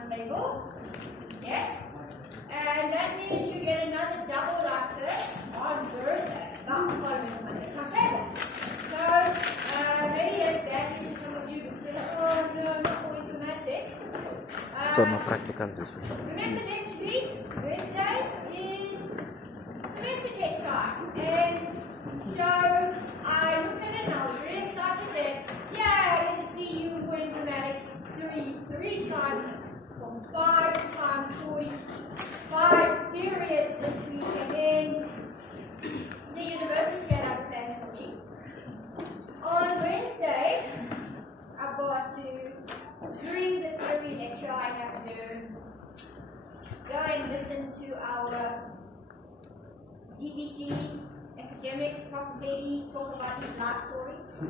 timetable. Yes? And that means you get another double like this on Thursday, not following the Monday timetable. So, maybe that's bad news to some of you who say, oh no, not for informatics. Remember next week, Wednesday, is semester test time. And so, I looked at it and I was really excited that, yeah, I get to see you for informatics three times, 5 times 45 periods this week, and then the university had other plans for me. On Wednesday, I've got to, during the theory lecture, I have to go and listen to our DBC academic Prof. Betty talk about his life story. I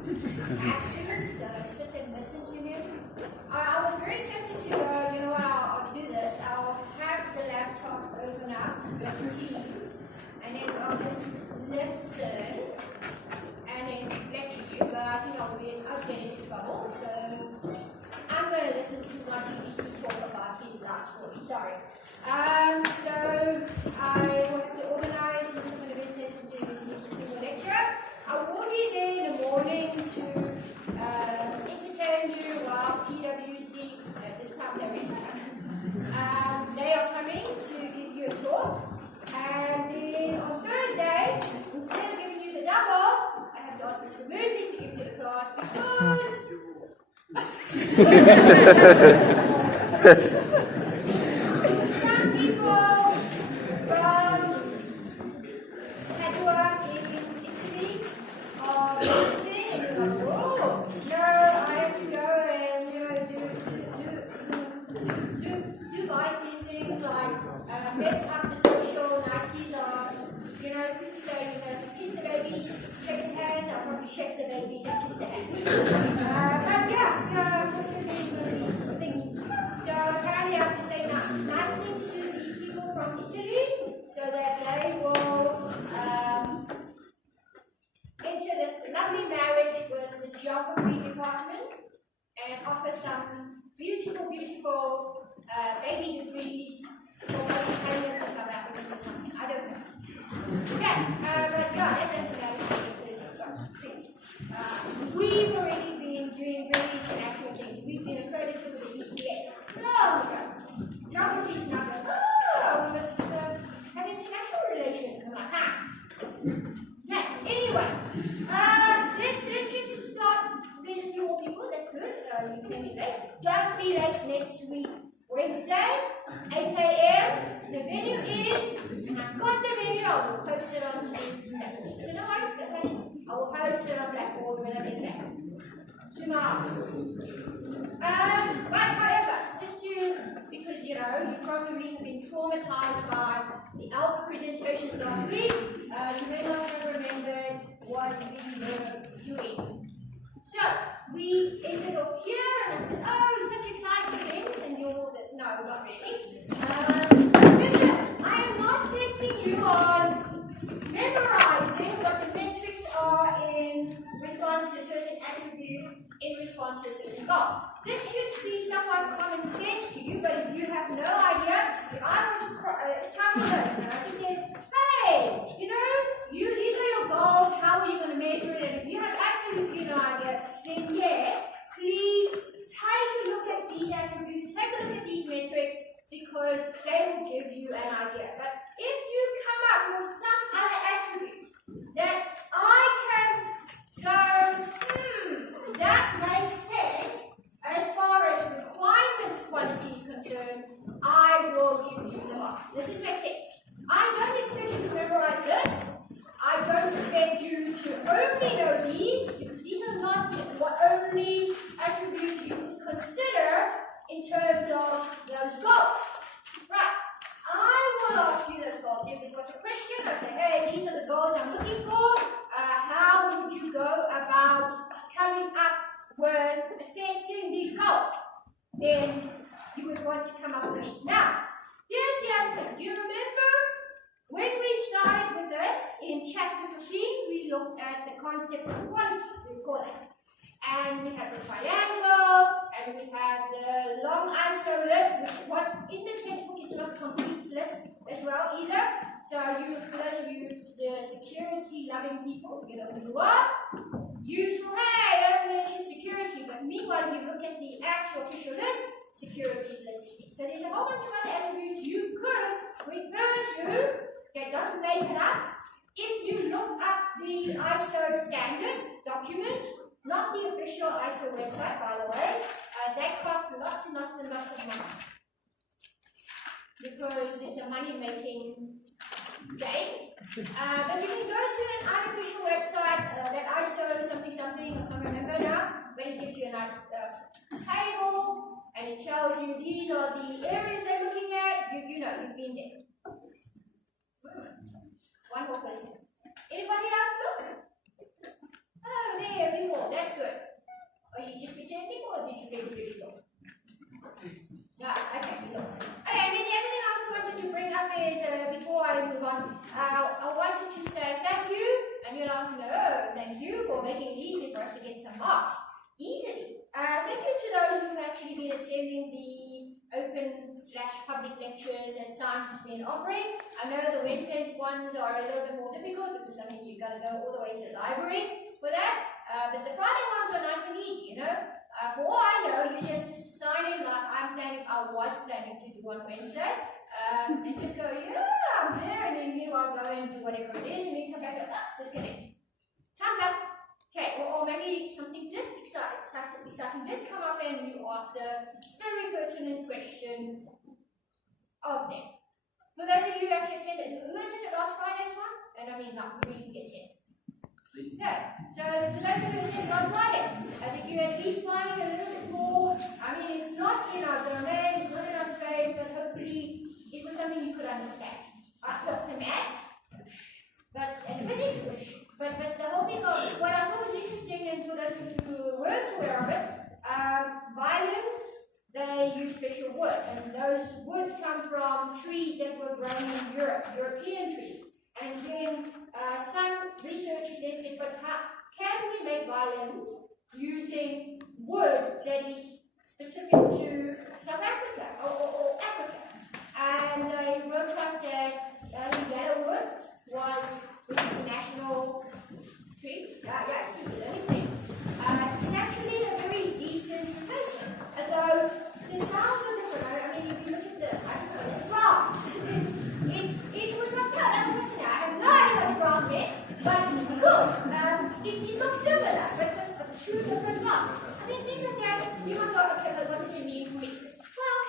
have to sit and listen to him. I was very tempted to go, you know what, I'll do this. I'll have the laptop open up with Teams, and then I'll just listen and then lecture you, but I think I'll get into trouble. So I'm going to listen to my BBC talk about his life story. Sorry. So I have to organize Mr. Van der West's lesson to the single lecture. I will be there in the morning to entertain you while PwC, this time they're in. They are coming to give you a talk. And then on Thursday, instead of giving you the double, I have to ask Mr. Mooney to give you the class because some people from Padua in Italy are visiting and they're like, oh, no, I have to go and do nice things like mess up the social niceties of, people say, kiss the babies, shake the hand, I'll probably shake the babies and kiss the hands. But yeah, unfortunately, one of these things. So apparently I have to say nice things to these people from Italy so that they will enter this lovely marriage with the geography department and offer some beautiful, beautiful baby degrees for Italians and South Africans or something. I don't know. Okay, but yeah, that's we've already been doing very international things. We've been accredited with the BCS long ago. Somebody is now going, oh, we must have international relations. I'm like, okay, anyway, let's just start with your people. That's good. You can be late. Don't be late next week. Wednesday, 8 a.m. The venue is, and I've got the venue, I will post it on Blackboard. So no worries, I will post it on Blackboard when I get back to my office. But however, because you probably have been traumatized by the ALPA presentations last week, you may not have remembered what we were doing. So, we ended up here, and I said, oh, such exciting things, and you're, no, not really. Remember, I am not testing you on memorizing what the metrics are in response to a certain attribute, in response to a certain goal. This should be somewhat common sense to you, but if you have no idea, if I want to cover this, and I just said, hey, these are your goals, how are you going to measure it, and if you have absolutely no idea, then yes, please take a look at these attributes, take a look at these metrics, because they will give you an idea. But if you come up with some other attribute that I can go, that makes sense as far as requirements quality is concerned, I will give you the mark. Does this make sense? I don't expect you to memorize this. I don't expect you to only know these, because these are not the only attributes you can consider in terms of those goals. Right. I will ask you those goals. If it was a question, I'll say, hey, these are the goals I'm looking for. How would you go about coming up with assessing these goals? Then you would want to come up with these. Now, here's the other thing. Do you remember when we started with this in chapter 15, we looked at the concept of quality, we call it. And we had the triangle, and we had the long iso list, which So you, for those of you, the security-loving people, you know who you are. You say, hey, don't mention security, but meanwhile, if you look at the actual official list, security is listed. So there's a whole bunch of other attributes you could refer to. Okay, don't make it up. If you look up the ISO standard document, not the official ISO website, by the way, that costs lots and lots and lots of money. Because it's a money-making game. But you can go to an unofficial website, that ISO something, I can't remember now, but it gives you a nice table, and it tells you these are the areas they're looking at. You know, you've been there. One more person. Anybody else look? Oh, there, a few more. That's good. Are you just pretending, or did you really look? No, okay, you looked. Okay, and then the other thing I also wanted to bring up is, before I move on, I wanted to say thank you, and you're like, no, thank you for making it easy for us to get some marks easily. Thank you to those who've actually been attending the open/public lectures that Science has been offering. I know the Wednesdays ones are a little bit more difficult because I mean you've got to go all the way to the library for that. But the Friday ones are nice and easy, you know. For all I know, you just sign in like I was planning to do on Wednesday, and just go, yeah, I'm there, and then I'll go and do whatever it is, and then come back and disconnect. Time's up. Okay, or maybe something exciting did come up and you asked a very pertinent question of them. For those of you who actually attended, who attended last Friday's one? And I mean, not who didn't attend. Okay, so for those of you who attended last Friday, did you at least find it a little bit more? I mean, it's not in our domain, it's not in our space, but hopefully it was something you could understand. Look, the maths, and physics, but the whole thing of what I thought was interesting, and for those of you who weren't aware of it, violins, they use special wood, and those woods come from trees that were grown in Europe, European trees. And then some researchers then said, but how can we make violins using wood that is specific to South Africa or Africa? And they worked out that yellow wood which is the national tree. Yeah, see the little thing. It's actually a very decent replacement. Although the sounds are different. I mean, if you look at the grass, it was like, no, that was I have no idea what the grass meant, but cool. It looks similar, but two different blocks. I mean, things like that, you might go, okay, but what does it mean for me? Well,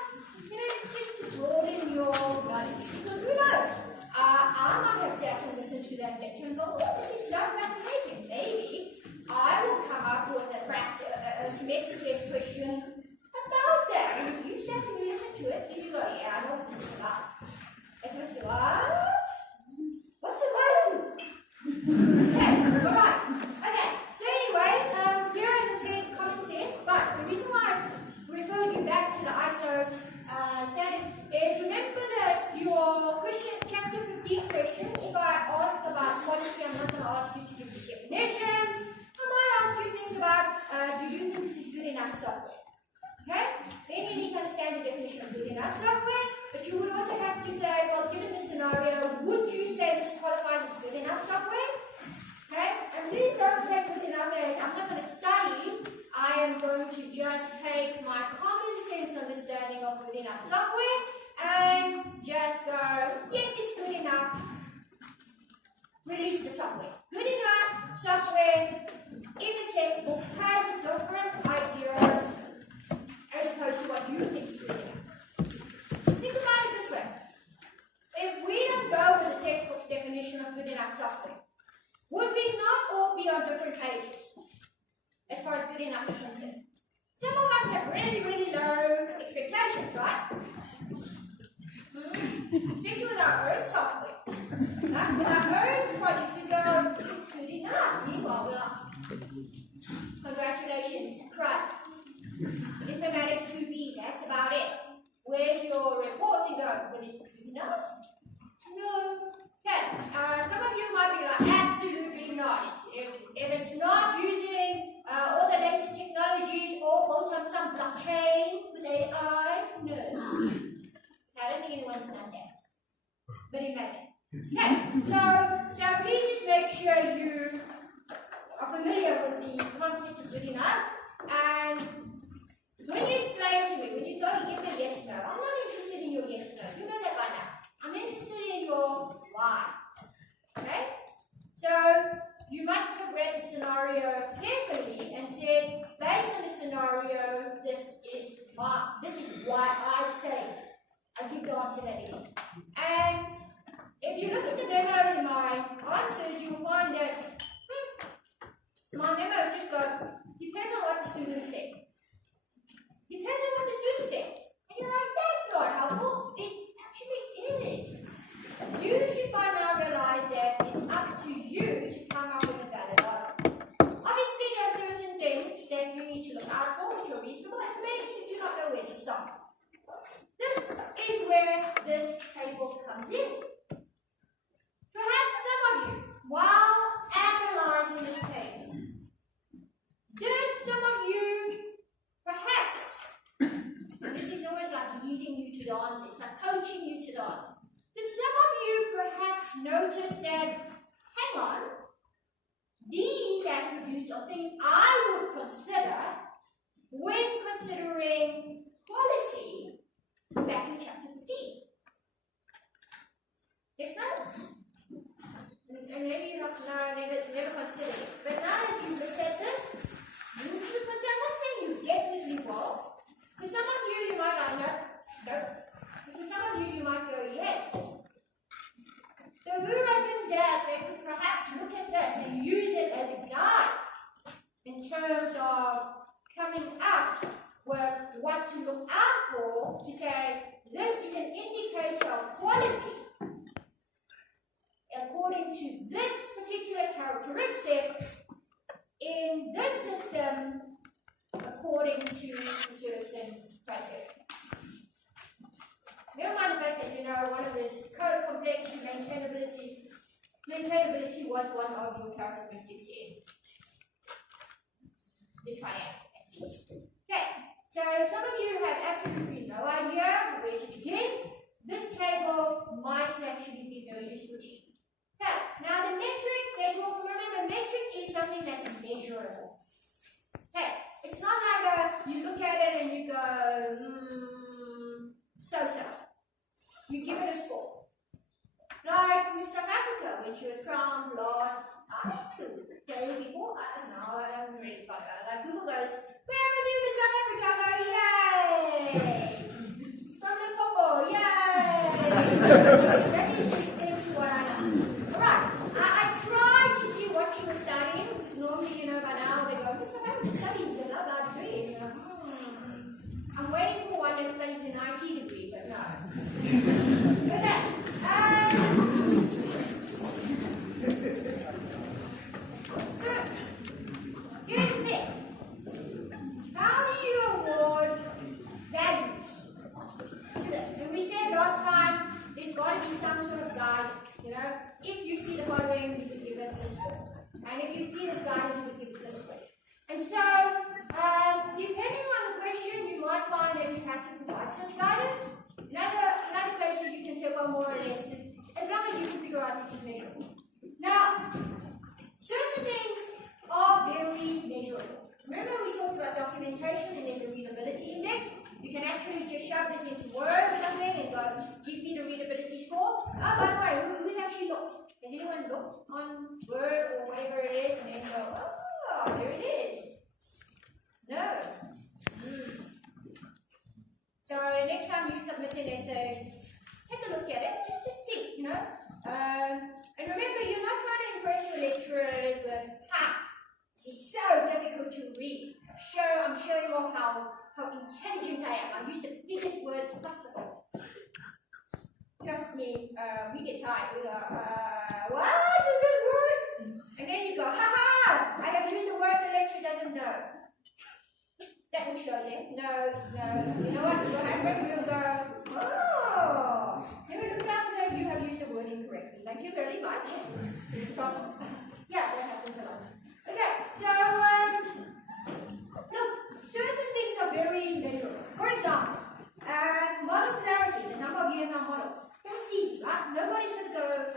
you know, just to broaden your knowledge. Because who knows? I might have sat and listened to that lecture and go, oh, this is so fascinating. Maybe I will come up with a semester test question about that. And if you sat and you listened to it, then you go, yeah, I know what this is about. And so I say, what? What's a violin? Okay, alright. Okay, so anyway, here are the same common sense, but the reason why I referred you back to the ISO standard is remember that your question, chapter 15 question, if I ask about quality, I'm not going to ask you to give the definitions. I might ask you things about, do you think this is good enough software? Okay? Then you need to understand the definition of good enough software, but you would also have to say, well, given the scenario, would you say this qualifies as good enough software? Okay? And please don't take good enough as I'm not going to study, I am going to just take my common sense understanding of good enough software and just go, yes, it's good enough. Release the software. Good enough software in the textbook has a different idea as opposed to what you think is good enough. Think about it this way. If we don't go with the textbook's definition of good enough software, would we not all be on different pages as far as good enough is concerned? Some of us have really, really low expectations, right? Especially with our own software. With our own projects, we go, it's good enough. Meanwhile, we're like, congratulations, crud. Informatics 2B, that's about it. Where's your reporting going? But it's good enough? No. Okay, some of you might be like, absolutely not. If it's not using all the latest technologies or built on some blockchain with AI, no. I don't think anyone's done that. But imagine. Okay, so please just make sure you are familiar with the concept of good enough. And when you explain to me, when you go and get the yes no, I'm not interested in your yes no. You know that by now. I'm interested in your why. Okay? So you must have read the scenario carefully and said, based on the scenario, this is why I say. I'll give the answer that it is. And if you look at the memo in my answers, you will find that my memos just go, depends on what the student said. Depends on what the student said. And you're like, that's not helpful. It actually is. You should by now realize that it's up to you to come up with a valid article. Obviously, there are certain things that you need to look out for, which are reasonable, and maybe you do not know where to start. This is where this table comes in. Perhaps some of you, while analyzing this table, did some of you, perhaps, this is always like leading you to the answer, it's like coaching you to the answer. Did some of you perhaps notice that, hang on, these attributes are things I would consider when considering quality back in chapter 15? Yes, no? And maybe you're not, no, never considered it. But now that you looked at this, you should consider, I'm not saying you definitely will. For some of you, you might not know. No. For some of you, you might go, yes. So who reckons that they could perhaps look at this and use it as a guide in terms of coming up with what to look out for to say, this is an indicator of quality according to this particular characteristic in this system according to certain criteria. Never mind the fact that you know one of this code complexity, maintainability was one of your characteristics in the triangle at least. Okay, so some of you have absolutely no idea where to begin. This table might actually be very useful to you. Okay, now the metric that you'll remember, metric is something that's measurable. Okay, it's not like you look at it and you go, so-so. You give it a score. Like Miss South Africa, when she was crowned last day before, I don't know, I haven't really thought about it. Like Google goes, we have a new Miss South Africa, I go, yay! From the Popo, yay! That is the extent to what I know. Alright, I tried to see what she was studying, because normally, you know, by now they go, Miss South Africa studies a blah blah degree, and you're like, I'm waiting for one that studies an IT degree, but no. Okay. So, here's the thing. How do you award values to this? And we said last time, there's got to be some sort of guidance. You know, if you see the following, you could give it a score. And if you see this guidance, you could give it a score. And so, depending on the question, you might find that you have to provide such guidance. In other places, you can say, well, more or less, this, as long as you can figure out this is measurable. Now, certain things are very measurable. Remember, we talked about documentation, and there's a readability index. You can actually just shove this into Word or something and go, give me the readability score. Oh, by the way, who's actually looked? Has anyone looked on Word or whatever it is, and then go, oh, there it is. No. So next time you submit an essay, take a look at it, just see, you know. And remember, you're not trying to impress your lecturers with, this is so difficult to read. I'm showing off how intelligent I am. I use the biggest words possible. Trust me, we get tired. We go, what is this word? And then you go, I have used a word the lecturer doesn't know. That will show them. No. You know what will happen? You'll go, Then we look down and say, you have used the word incorrectly. Thank you very much. Because, yeah, that happens a lot. Okay, so, look, certain things are very measurable. For example, model clarity, the number of UML models. That's easy, right? Nobody's going to go,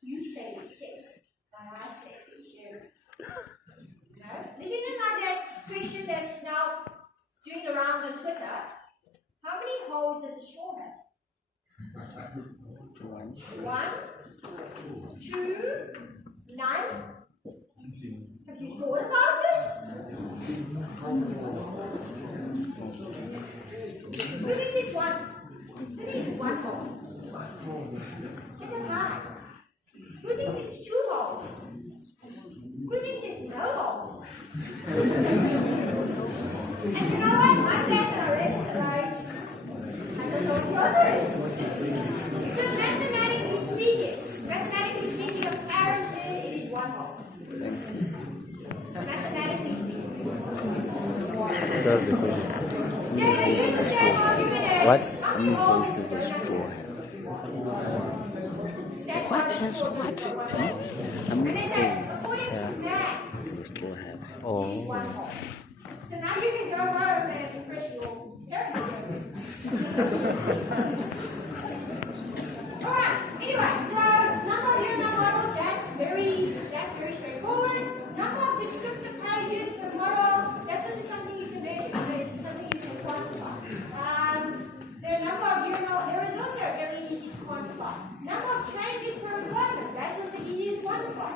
You say it's 6, and I say it's 7. No? This isn't like that question that's now doing the rounds on Twitter. How many holes does a straw have? 1, 2, 9. Have you thought about this? Who thinks it's 1? Who thinks it's 1 hole? It's a pie. Who thinks it's 2 holes? Who thinks it's no holes? And you know what? I sat and I read this like, I don't know what the answer is. So mathematically speaking, apparently it is 1 hole. Mathematically speaking. That's the question. Yeah, they use the same argument as What? how many holes does a straw have? What has what? And they say, according to maths, The straw have. it is 1 hole. So now you can go home and impress your parents. Alright, anyway, so number of year models, that's very straightforward. Number of descriptive pages per model, that's also something you can measure. It's something you can quantify. The number of year models, there is also very easy to quantify. Number of changes per employment, that's also easy to quantify.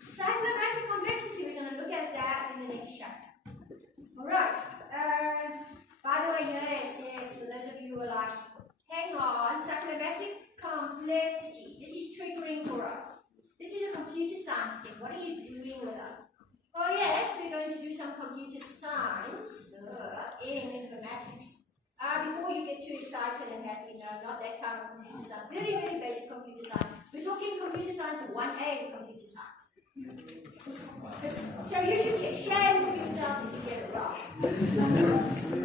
Cyclomatic complexity, we're going to look at that in the next chapter. Alright, by the way, here it says, for those of you who are like, hang on, cyclomatic complexity, this is triggering for us. This is a computer science thing. What are you doing with us? Oh yes, we're going to do some computer science in informatics. Before you get too excited and happy, no, not that kind of computer science. Very, very basic computer science. We're talking computer science 1A computer science. So you should be ashamed of yourself if you get it wrong.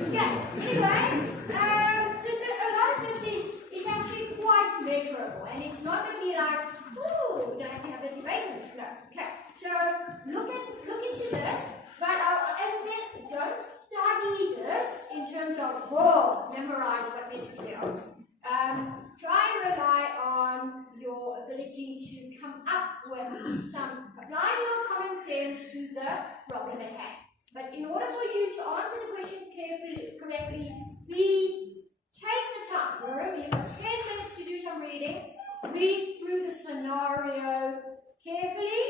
Okay, anyway, so a lot of this is actually quite measurable, and it's not going to be like, ooh, we're going to have a debate on this. No. Okay, so look into this, but as I said, don't study this in terms of, memorize what metrics they are. Try and rely on your ability to come up with applying your common sense to the problem at hand. But in order for you to answer the question correctly, please take the time. Remember, you've got 10 minutes to do some reading. Read through the scenario carefully.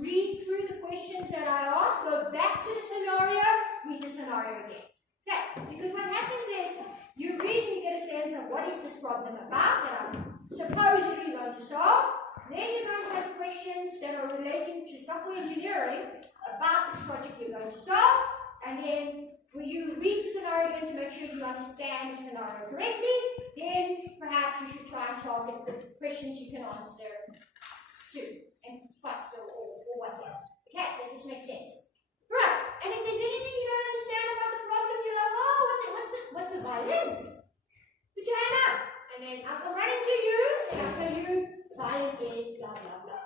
Read through the questions that I asked. Go back to the scenario. Read the scenario again. Okay, because what happens is, you read and you get a sense of what is this problem about that I'm supposedly going to solve. Then you're going to have the questions that are relating to software engineering about this project you're going to solve. And then when you read the scenario again to make sure you understand the scenario correctly, then perhaps you should try and target the questions you can answer to, and faster or whatever. Okay, does this make sense? Right, and if there's anything you don't understand about the problem, you're like, what's a violin? Put your hand up, and then I'll come running to you, and I'll tell you, violin is blah, blah, blah.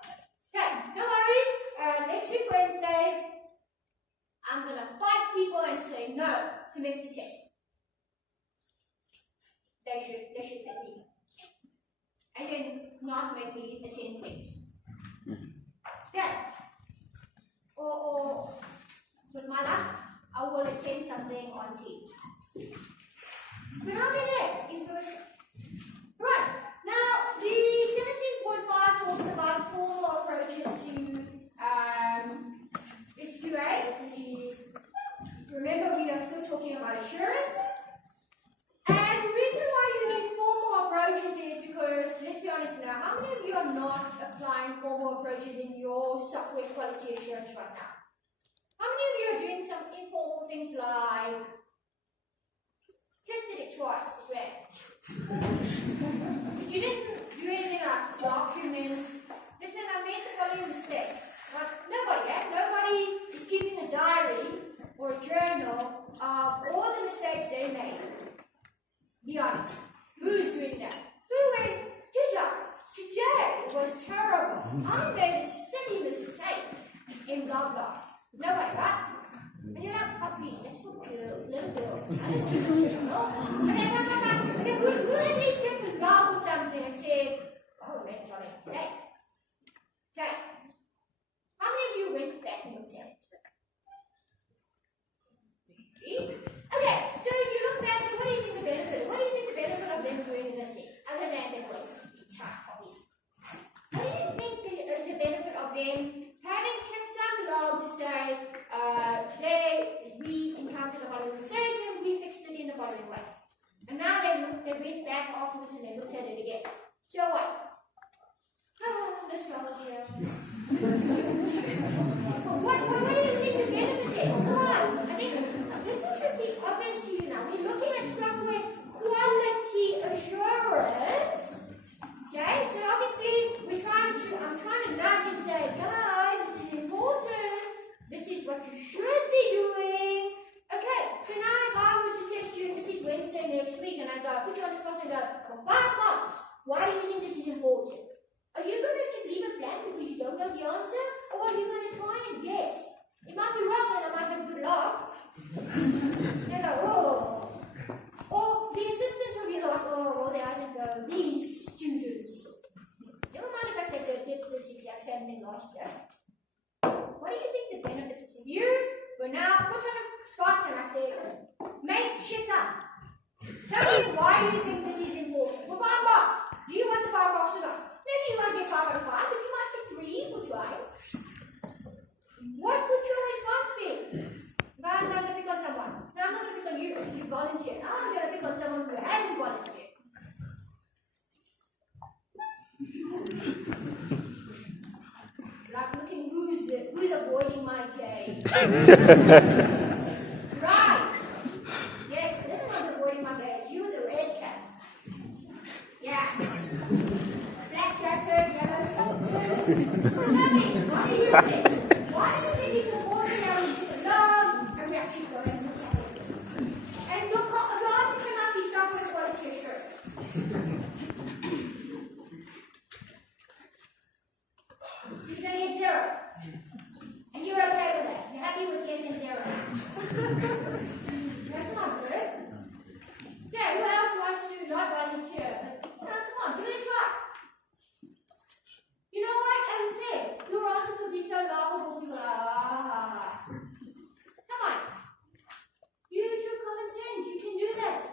Okay, don't worry, next week Wednesday, I'm going to fight people and say, no, semester test. They should let me. As in, not make me attend things. Okay. Or with my luck, I will attend something on Teams. But I'll be there in person. Right. Now, the 17.5 talks about formal approaches to SQA, which is, remember, we are still talking about assurance. And the reason why you need formal approaches is because, let's be honest now, how many of you are not applying formal approaches in your software quality assurance right now? How many of you are doing some informal things like tested it twice, right? You didn't do anything like document. Listen, I made the following mistakes. Like, nobody is keeping a diary or a journal of all the mistakes they made. Be honest. Who's doing that? Who went, today was terrible. I made a silly mistake in blah blah. Nobody, right? And you're like, oh please, that's for girls, little girls. I don't see the journal. Okay, who at least went to log or something and said, oh, I made a next day. Okay. How many of you went back and looked at it? Okay, so if you look back, what do you think the benefit? What do you think the benefit of them doing this is? Other than the waste time, obviously. What do you think is the benefit of them having kept some log to say, today we encountered the following mistakes and we fixed it in the following way. And now they went back afterwards and they looked at it again. So what? Oh, nostalgia. What do you think the benefit is? Come on. I think this should be obvious to you now. We're looking at software quality assurance. Okay, so obviously I'm trying to nudge and say, guys, this is important. This is what you should be doing. Okay, so now if I were to text you, this is Wednesday next week, and I go, put you on the spot and go, for 5 months, why do you think this is important? Are you going to just leave it blank because you don't know the answer? Or are you going to try and guess? It might be wrong and I might have a good laugh. They go, oh. Or the assistant will be like, oh, well, they hasn't go, these students. Never mind the fact that they did this exact same thing last year. What do you think the benefit is? If you were now put on a spot and I say, make shit up. Tell me, why do you think this is important? For 5 marks. Do you want the 5 marks or not? Maybe you won't get 5 out of 5, but you might get 3 for trying. What would your response be? If I'm not going to pick on someone. No, I'm not going to pick on you because you volunteered. I'm going to pick on someone who hasn't volunteered. Like looking who's avoiding my gaze. Right. Yes, this one's avoiding my gaze. You with the red cap. Yeah. Black jacket, yellow shoulders. Tell me, what do you think? Why do you think it's important now we get the love and we actually go and look at it? And your answer cannot be software quality assurance. So you're going to get 0. And you're okay with that. You're happy with getting 0. That's not good. Yeah, who else wants to not volunteer? But, come on, give it a try. You know what? I would say, your answer could be so laughable, people are like, come on. Use your common sense. You can do this.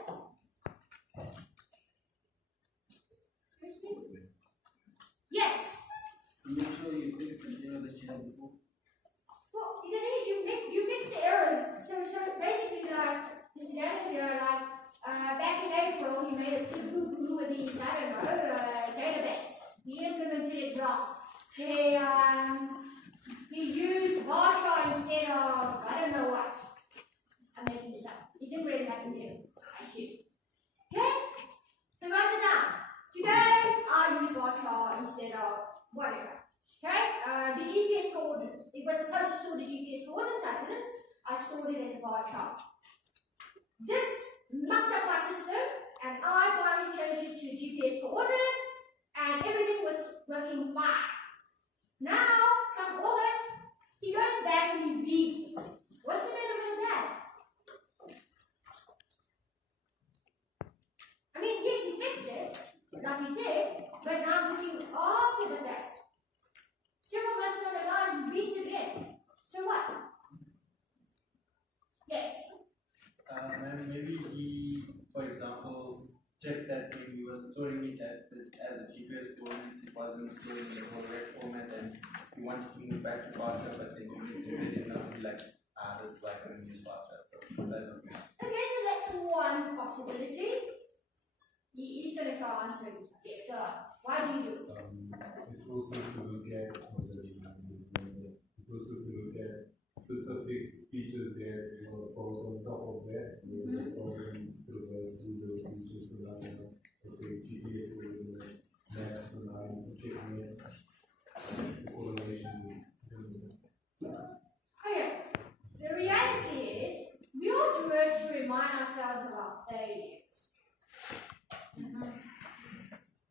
Yes. So make sure you fix the error that you had before. Well, the thing is, you fix the errors. So basically, like Mr. Daniels here, like back in April, he made a big boo-boo with his, I don't know, database. He implemented it wrong. He used varchar instead of I don't know what. I'm making this up. It didn't really happen here. I should. Okay? He writes it down. Today, I use varchar instead of whatever. Okay? The GPS coordinates. It was supposed to store the GPS coordinates. I didn't. I stored it as a varchar. This mucked up my system, and I finally changed it to GPS coordinates, and everything was working fine. Now, come August, he goes back and he reads it. What's the benefit of that? I mean, yes, he's fixed it, like he said, but now I'm talking after the fact. Several months down the line, he reads it again. So what? Yes? And maybe he, for example, checked that when he was storing it as a GPS coordinate, it wasn't storing in the correct format, and he wanted to move back to varchar, but then he did not be like, this is why I couldn't use varchar. So that's okay. Okay, so that's one possibility. He's going to try answering. Yes, go on. Why do you do it? It's also to look at specific features there, falls on top of that. We're following through those features so that okay, GPS will maps the line to check maps, correlation. Okay, the reality is, we all do it to remind ourselves of our failures.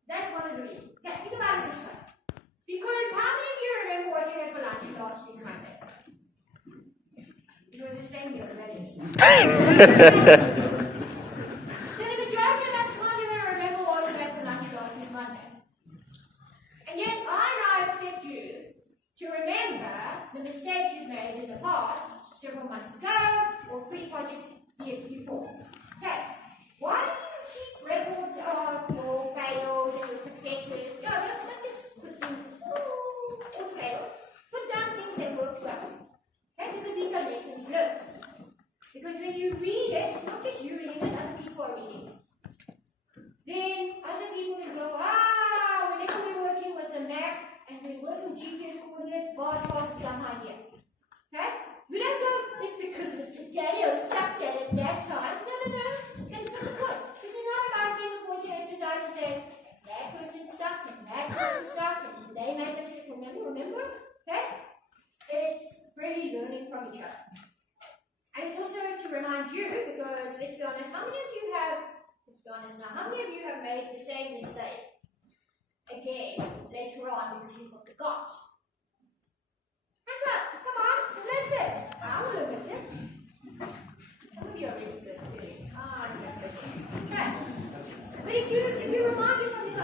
That's one of the reasons. Okay, think about it this way. Because how many of you remember what you had for lunch last week Monday? It was the same meal, that is. So the majority of us can't even remember what we had for lunch last week Monday. And yet several months ago, or 3 projects before. Okay, why do you keep records of your fails and your successes? No, don't just put them all fail. Put down things that worked well. Okay, because these are lessons learned. Because when you read it, it's not just you reading it, other people are reading it. Then other people will go, whenever we're working with a map and we're working with GPS coordinates, bar charts is our idea. Okay? We don't go, it's because Mr. Daniel sucked at it that time. No. It's not the point. This is not about being a pointer exercise to say, that person sucked and that person sucked and they made them sick. Remember? Okay? It's really learning from each other. And it's also to remind you, because let's be honest, how many of you have made the same mistake again later on because you forgot? Hands up, come on, admit it. I'll admit it. Some of you are really good, really. Okay. But if you remind yourself, you go,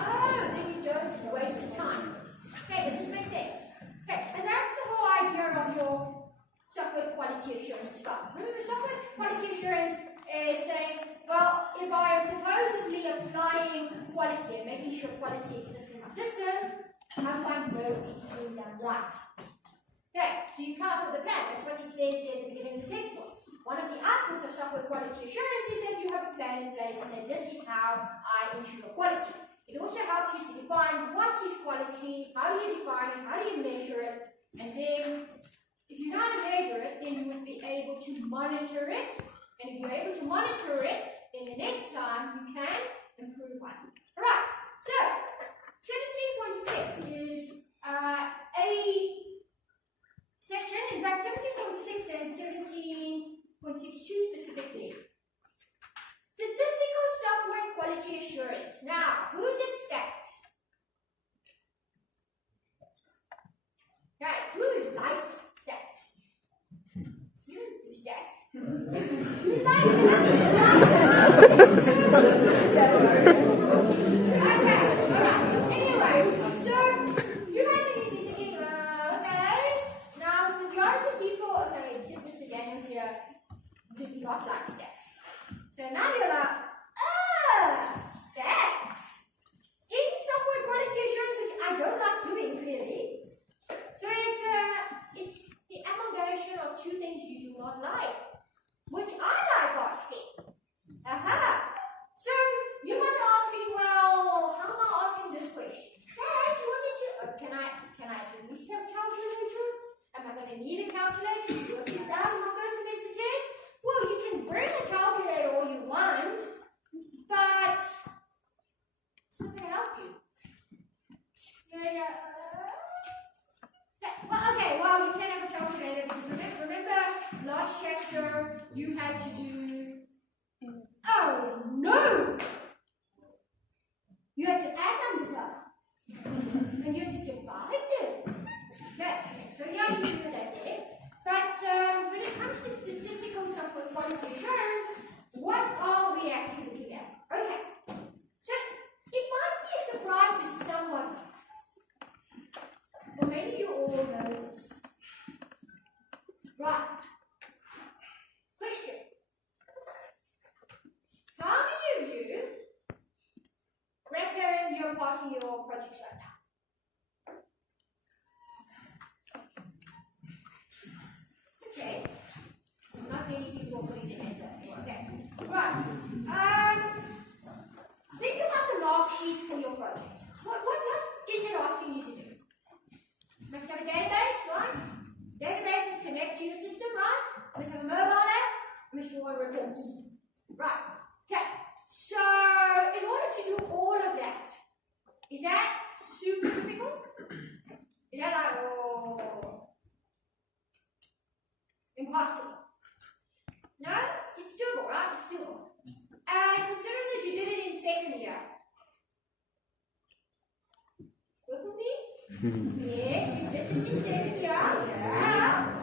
then you don't waste the time. Okay, does this make sense? Okay, and that's the whole idea of your software quality assurance as well. Remember, software quality assurance is saying, well, if I am supposedly applying quality and making sure quality exists in my system, how do I know it's being done right? Okay, so you come up with a plan. That's what it says there at the beginning of the textbook. One of the outputs of software quality assurance is that you have a plan in place and say, this is how I ensure quality. It also helps you to define what is quality, how do you define it, how do you measure it, and then if you know how to measure it, then you would be able to monitor it. And if you're able to monitor it, then the next time you can improve on it. Alright, so 17.6 is a section, in fact 17.6 and 17.62 specifically. Statistical software quality assurance. Now, who did stats? Right, who liked stats? You didn't do stats. You liked it. Okay, alright. Anyway, so you might be thinking, okay, now the majority of people, okay, except Mr. Daniel here, did not like stats. So now you're like, stats. In software quality assurance, which I don't like doing clearly. So it's the amalgamation of two things you do not like, which I like asking. Aha! So you might be asking, well, how am I asking this question? Stats, you want me to? Can I at least have a calculator? Am I going to need a calculator to work this out in my first semester test? Well, you can bring a calculator all you want, but it's not going to help you. Well, you can have a calculator because remember last chapter you had to do, oh no! You had to add numbers up and you had to divide them. Yes, so yeah, you can do that there. But when it comes to statistical software quality assurance, what are we actually looking at? Okay, so it might be a surprise to someone. Well, maybe you all know this. Right. Question. How many of you reckon you're passing your projects right now? Okay. Not many people are putting their hands up. Okay. Right. Think about the mark sheet for your project. What is it asking you to do? You must have a database, right? Database must connect to your system, right? You must have a mobile app. You must draw reports. Right. Okay. So, in order to do all of that, is that super difficult? Is that like, impossible? No? It's doable, right? It's doable. And considering that you did it in second year, work with me? Yes, you did this in second year. Yeah.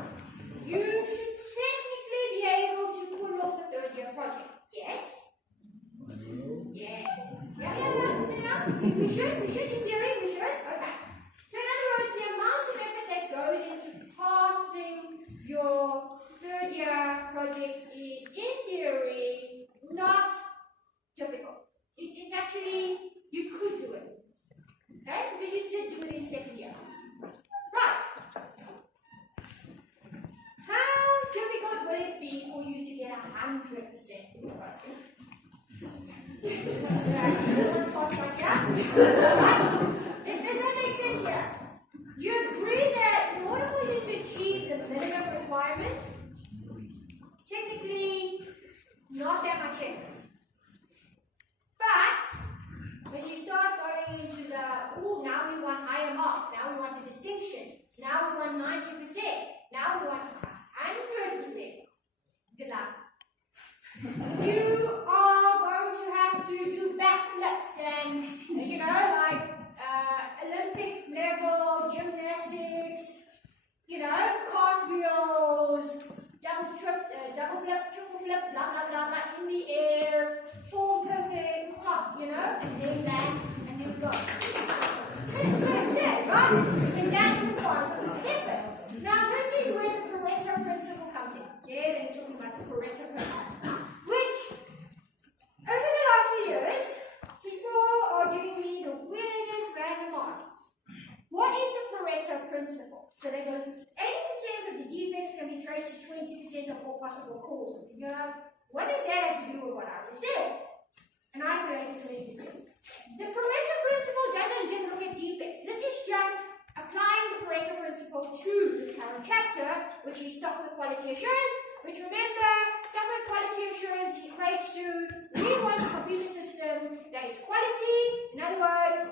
You should technically be able to pull off the third year project. Yes? Yes. Yeah. We should, in theory, we should. Okay. So in other words, the amount of effort that goes into passing your third year Does that make sense? Yes. You agree that in order for you to achieve the minimum requirement, technically not that much effort. But when you start going into the, now we want higher marks, now we want a distinction, now we want 90%, now we want 100%. Good luck. You are going to have to do backflips and, like Olympics level gymnastics, cartwheels, double flip, triple flip, blah, blah, blah, blah, in the air, form perfect, top, and then land, and then go. Right? And that requires effort. Now, this is where the Pareto principle comes in. Yeah, then you're talking about the Pareto principle. Which, over the last few years, people are giving me the weirdest random answers. What is the Pareto principle? So they go, 80% of the defects can be traced to 20% of all possible causes. What does that have to do with what I just said? And I selected 20%. The Pareto principle doesn't just look at defects. This is just applying the Pareto principle to this current chapter, which is software quality assurance, which remember, software quality assurance equates to we want a computer system that is quality, in other words,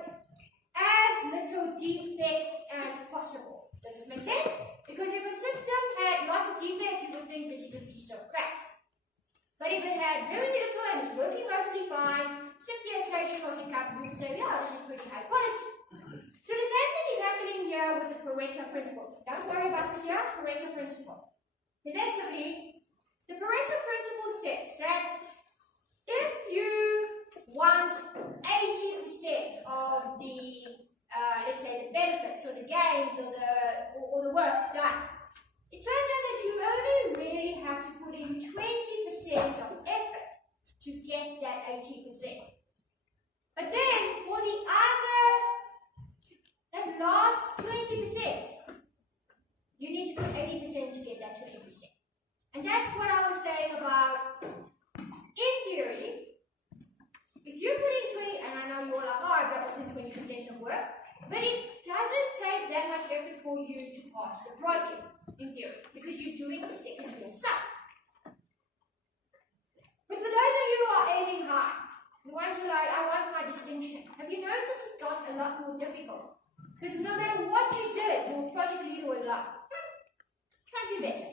as little defects as possible. Does this make sense? Because if a system had lots of defects, you would think this is a piece of crap. But if it had very little and it's working mostly fine, simply occasional hiccup, you would say, yeah, this is pretty high quality. So the same thing is happening here with the Pareto principle. Don't worry about this here, Pareto principle. Effectively, the Pareto principle says that if you want 80% of the, let's say, the benefits or the gains or the work done, it turns out that you only really have to put in 20% of effort to get that 80%. But then, for the that last 20%, you need to put 80% to get that 20%. And that's what I was saying about, in theory, if you put in 20, and I know you're like, oh, I've got also 20% of work, but it doesn't take that much effort for you to pass the project, in theory, because you're doing the second year stuff. But for those of you who are aiming high, the ones who are like, I want my distinction, have you noticed it got a lot more difficult? Because no matter what you did, your project leader will like, can't be better.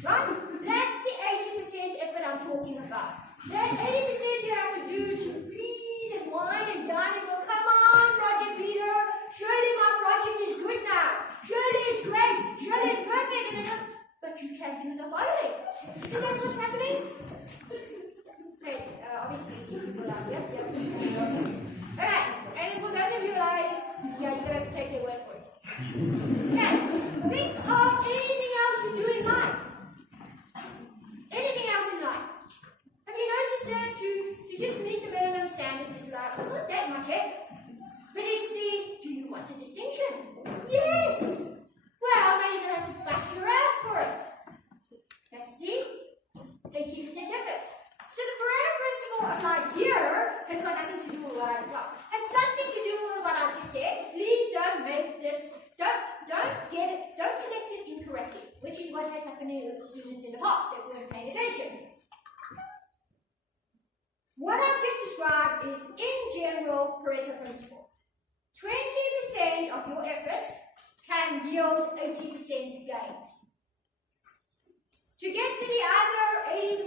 Right? That's the 80% effort I'm talking about. That 80% you have to do to please and whine and dine and go, come on, project leader, surely my project is good now. Surely it's great. Surely it's perfect. But you can't do the following. See that's what's happening? Okay, obviously, people are, yep. Alright, and for those of you like, yeah, you're going to have to take their word for it. Okay, think of anything else you do in life. Anything else in life. Have you noticed that to just meet the minimum standards is like, not that much effort. But it's the, do you want a distinction? Yes! Well, now you're going to have to bust your ass for it. That's the 80% effort. So the Pareto principle applied here has got nothing to do with what I've got. Has something to do with what I've just said. Please don't make this, don't get it, don't connect it incorrectly, which is what has happened with students in the past that weren't paying attention. What I've just described is, in general, Pareto principle. 20% of your effort can yield 80% gains. To get to the other 80%,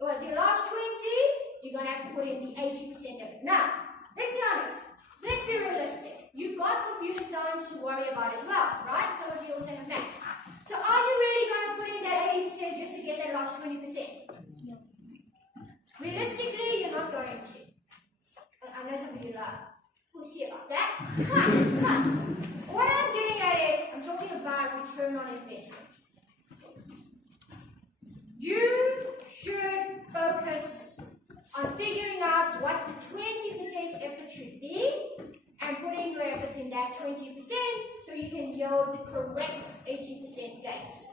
or the last 20, you're going to have to put in the 80% of it. Now, let's be honest. Let's be realistic. You've got computer science to worry about as well, right? Some of you also have maths. So are you really going to put in that 80% just to get that last 20%? No. Realistically, you're not going to. I know some of you are, we'll see about that. Fine. What I'm getting at is, I'm talking about return on investment. You should focus on figuring out what the 20% effort should be and putting your efforts in that 20% so you can yield the correct 80% gains.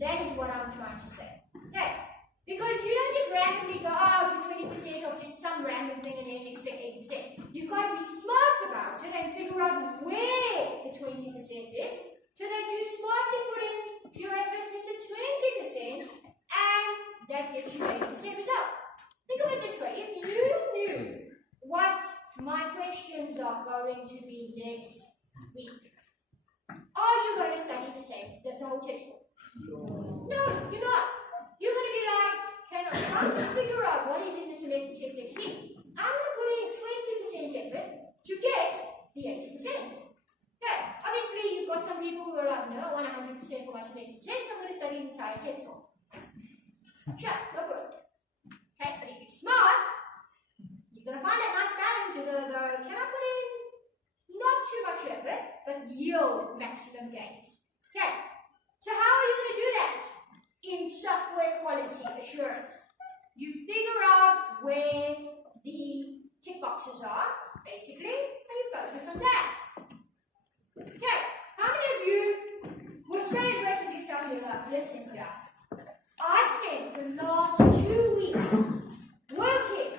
That is what I'm trying to say. Okay? Because you don't just randomly go, oh, to 20% of just everything and then expect 80%. You've got to be smart about it and figure out where the 20% is so that you smartly put in your efforts in the 20% and that gets you 80% result. Think of it this way. If you knew what my questions are going to be next week, are you going to study the whole textbook? No, you're not. You're going to be like, okay, I'm trying to figure out what is in the semester test next week. I'm going to put in 20% effort to get the 80%. Okay, obviously you've got some people who are like, no, I want 100% for my semester test, I'm going to study the entire textbook. Sure, go for it. Okay, but if you're smart, you're going to find that nice balance. You're going to go, can I put in not too much effort, but yield maximum gains? Okay, so how are you going to do that? In software quality assurance, you figure out where the tick boxes are, basically, and you focus on that. Okay, how many of you will say address with yourself and you're like, listen here, I spent the last 2 weeks working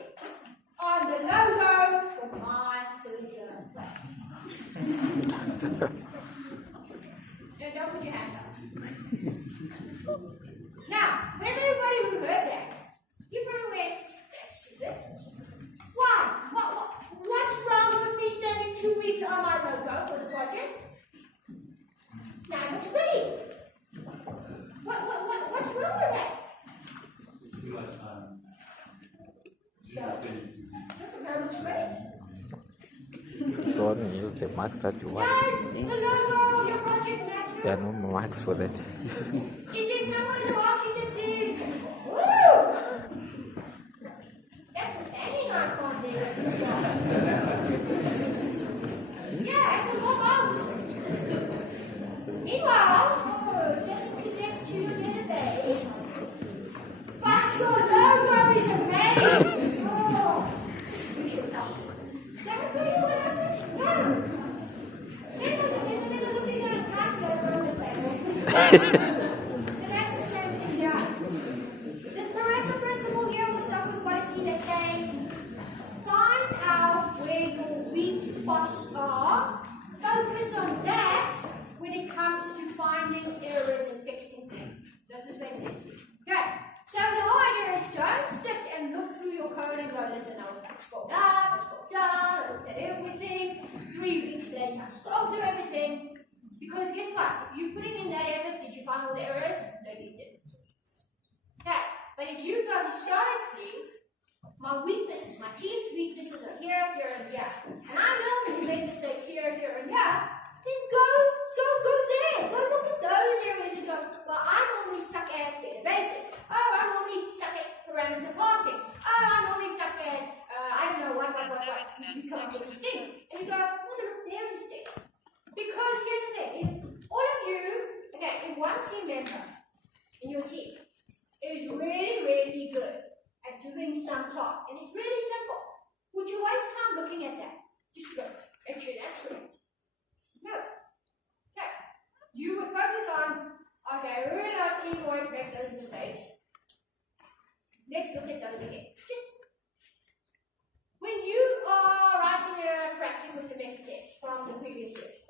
on the logo for my curriculum plan. Now, don't put your hand up. Now, everybody who heard that, you probably went, that's stupid. Why? What's wrong with me spending 2 weeks on my logo for the project? Now it looks pretty. What's wrong with that? Too much time. No, it looks great. Don't use the marks that you want. Does the logo of your project matter? There are no marks for that. Is there someone who actually that says, woo! That's a banging icon there. Yeah, it's a more bounce. Meanwhile, just to connect to your database. But your logo is amazing. Oh, you should help. Is that really what happened? No. They're looking at a nice logo on the table. So that's the same thing here. This parental principle here will start with quality. They're saying, find out where your weak spots are. Focus on that when it comes to finding errors and fixing them. Does this make sense? Okay. So the whole idea is don't sit and look through your code and go, listen, I scrolled up, I scrolled down, I looked at everything. 3 weeks later, I scrolled through everything. Because guess what? You putting in that effort, did you find all the errors? No, you didn't. Okay. But if you go historically, my weaknesses, my team's weaknesses are here, here, and here. And I normally make mistakes here, here, and here. Then go there. Go look at those areas and go, well, I normally suck at databases. Oh, I normally suck at parameter parsing. Oh, I normally suck at, I don't know, what. You come up with these things. And you go, I'm going to look there instead. Because here's the thing. If all of you, if one team member in your team is really, really good at doing some talk, and it's really simple, would you waste time looking at that? Just go, actually, that's correct. No. Okay. You would focus on, okay, who in our team always makes those mistakes? Let's look at those again. Just when you are writing a practical semester test from the previous years,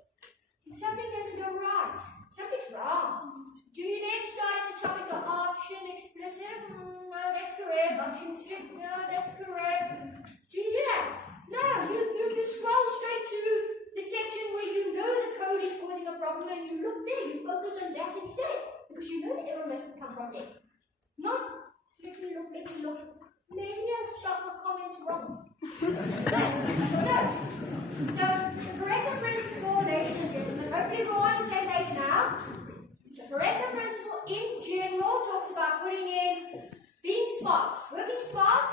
something doesn't go right. Something's wrong. Do you then start at the topic of option explicit? No, that's correct. Option strict? No, that's correct. Do you do that? No, you scroll straight to the section where you know the code is causing a problem and you look there. You focus on that instead because you know the error must come from there. Not, let me look. Maybe I spelled a comment wrong. No. So, the Pareto principle, ladies and gentlemen, hopefully we're all on the same page now. The Pareto principle in general talks about putting in, being smart, working smart,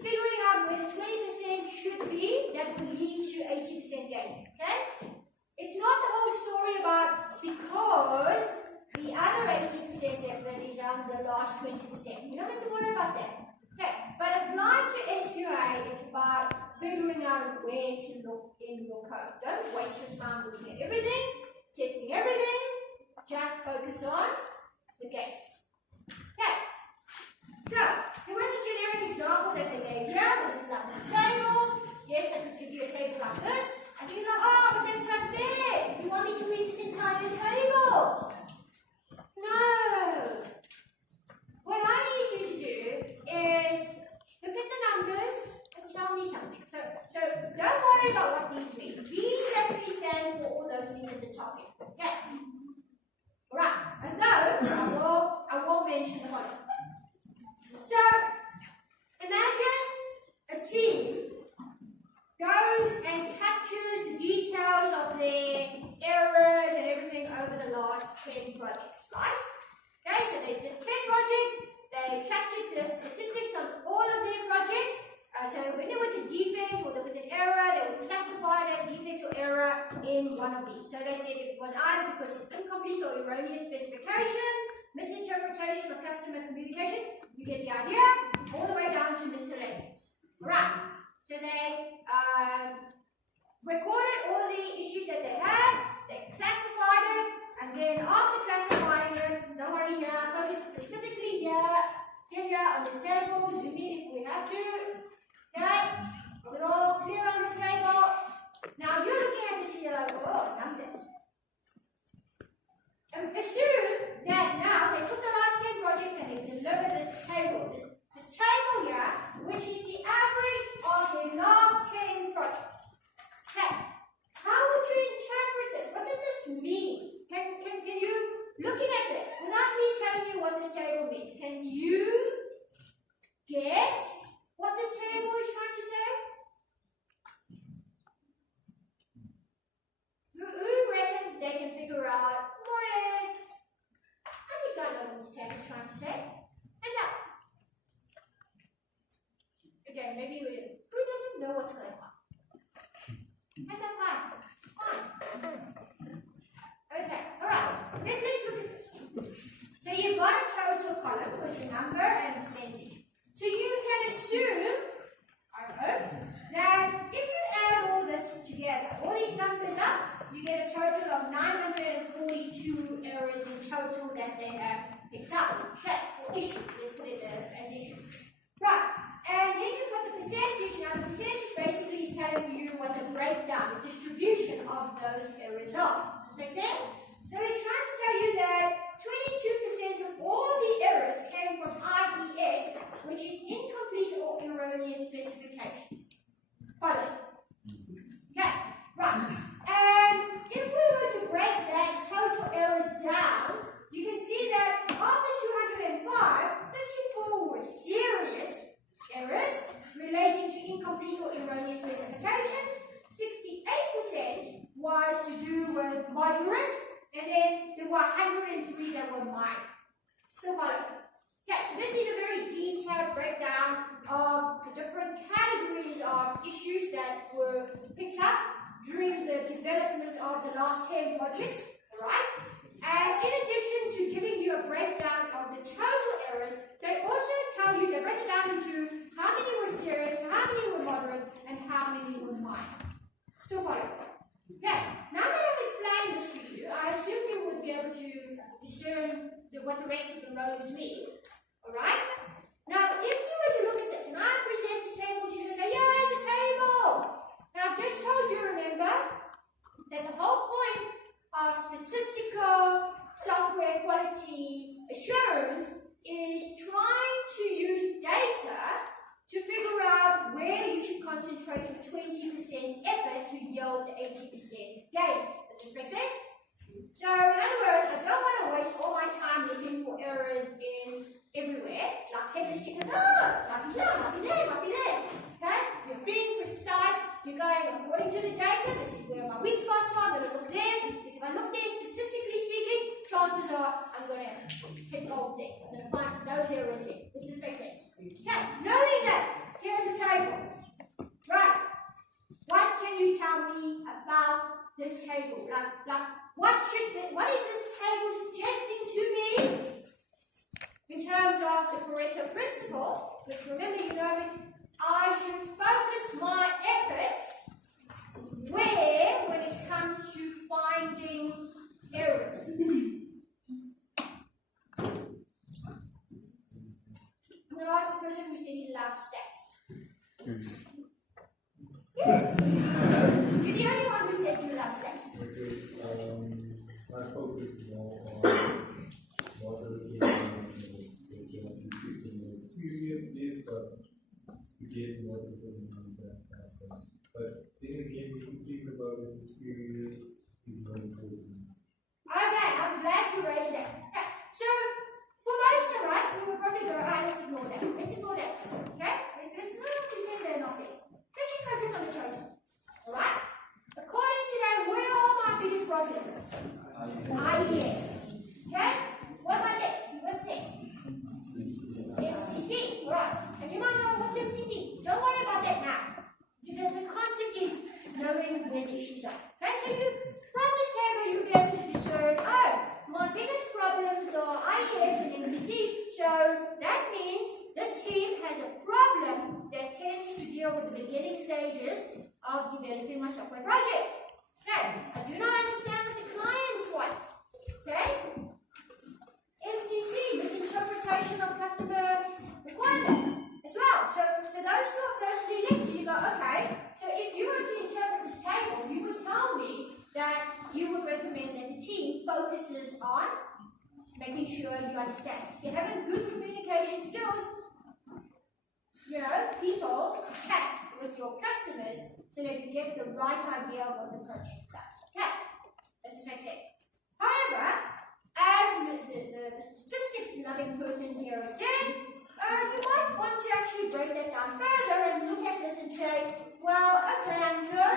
figuring out where the 20% should be that will lead to 80% gains. Okay? It's not the whole story about because the other 80% effort is on the last 20%. You don't have to worry about that. Okay, but applied to SQA, it's about figuring out where to look in your code. Don't waste your time looking at everything, testing everything, just focus on the gates. Okay, so here was a generic example that they gave here with this lovely table. me something. So don't worry about what these mean. These actually stand for all those things at the top here. Okay. Alright. And those I will mention the following. So imagine a team goes and captures the details of their errors and everything over the last 10 projects, right? Okay, so they did 10 projects, they captured the statistics on all of their projects. So when there was a defect or there was an error, they would classify that defect or error in one of these. So they said it was either because it's incomplete or erroneous specifications, misinterpretation or customer communication. You get the idea, all the way down to miscellaneous. Right. So they recorded all the issues that they had, they classified it, and then after classifying it, don't worry here, focus specifically here on this table, zoom in if we have to. Okay? We're all clear on this table. Now you're looking at this and you're like, oh, numbers. Assume that now they took the last 10 projects and they delivered this table. This table here, which is the average of the last 10 projects. Okay. How would you interpret this? What does this mean? Can you, looking at this, without me telling you what this table means, can you guess what this table is trying to say? Who reckons they can figure out more or less? I think I know what this table is trying to say. Hands up. Okay, maybe who doesn't know what's going on? Hands up high. It's fine. Okay, alright. Let's look at this. So you've got a total column with your number and percentage. So you can assume, I hope, that if you add all this together, all these numbers up, you get a total of 942 errors in total that they have picked up. Okay, or issues. Let's put it as issues. Right, and then you've got the percentage. Now, the percentage basically is telling you what the breakdown, the distribution of those errors are. Does this make sense? So it's trying to tell you that 22% of all the errors came from IES, which is incomplete or erroneous specifications. Follow. Okay, right. And if we were to break that total errors down, you can see that after 205, 34 were serious errors relating to incomplete or erroneous specifications, 68% was to do with moderate, and then there were 103 that were minor. Still follow. Okay, so this is a very detailed breakdown of the different categories of issues that were picked up during the development of the last 10 projects, right? And in addition to giving you a breakdown of the total errors, they also tell you, they break it down into how many were serious, how many were moderate, and how many were minor. Still follow. Okay, now that I've explained this to you, I assume you would be able to discern what the rest of the rows mean. Alright? Now, if you were to look at this, and I present this table to you and say, yeah, there's a table. Now, I've just told you, remember, that the whole point of statistical software quality assurance is trying to use data to figure out where you should concentrate your 20% effort to yield 80% gains. Does this make sense? So, in other words, I don't want to waste all my time looking for errors in everywhere, like headless chicken, might be here, might be there, might be there. Okay? You're being precise, you're going according to the data, this is where my weak spots are, I'm going to look there, because if I look there, statistically speaking, chances are I'm going to hit gold there. I'm going to find those errors there. Does this make sense? Okay, knowing that, here's a table. Right. What can you tell me about this table? What is this table suggesting to me in terms of the Pareto principle? Which remember, you know, I should focus my efforts when it comes to finding errors. I'm going to ask the person who said he loves stats. Yes. You're the only one who said you love stats. I focus more on moderate and serious days, but to get more information. on that aspect. But then again, if you think about it, the serious is very important. Okay, I'm glad you raised that. Okay, so for most of us, we will probably go, let's ignore that. Let's ignore that. Okay? Let's not pretend they're not there. Let's just focus on the total. Alright? According to that, where are my biggest problems? IES. Okay? What about next? What's next? MCC. Alright. And you might know what's MCC. Don't worry about that now. The concept is knowing where the issues are. Okay? So you, from this table, you'll be able to discern, my biggest problems are IES and MCC. So that means this team has a problem that tends to deal with the beginning stages of developing my software project. Okay, I do not understand what the clients want. Okay, MCC, misinterpretation of customer requirements as well. So those two are closely linked. You go, okay, so if you were to interpret this table, you would tell me that you would recommend that the team focuses on making sure you understand. So if you're having good communication skills, people chat with your customers so that you get the right idea of what the project does. Okay, does this make sense? However, as the statistics-loving person here is saying, you might want to actually break that down further and look at this and say, well, okay, I know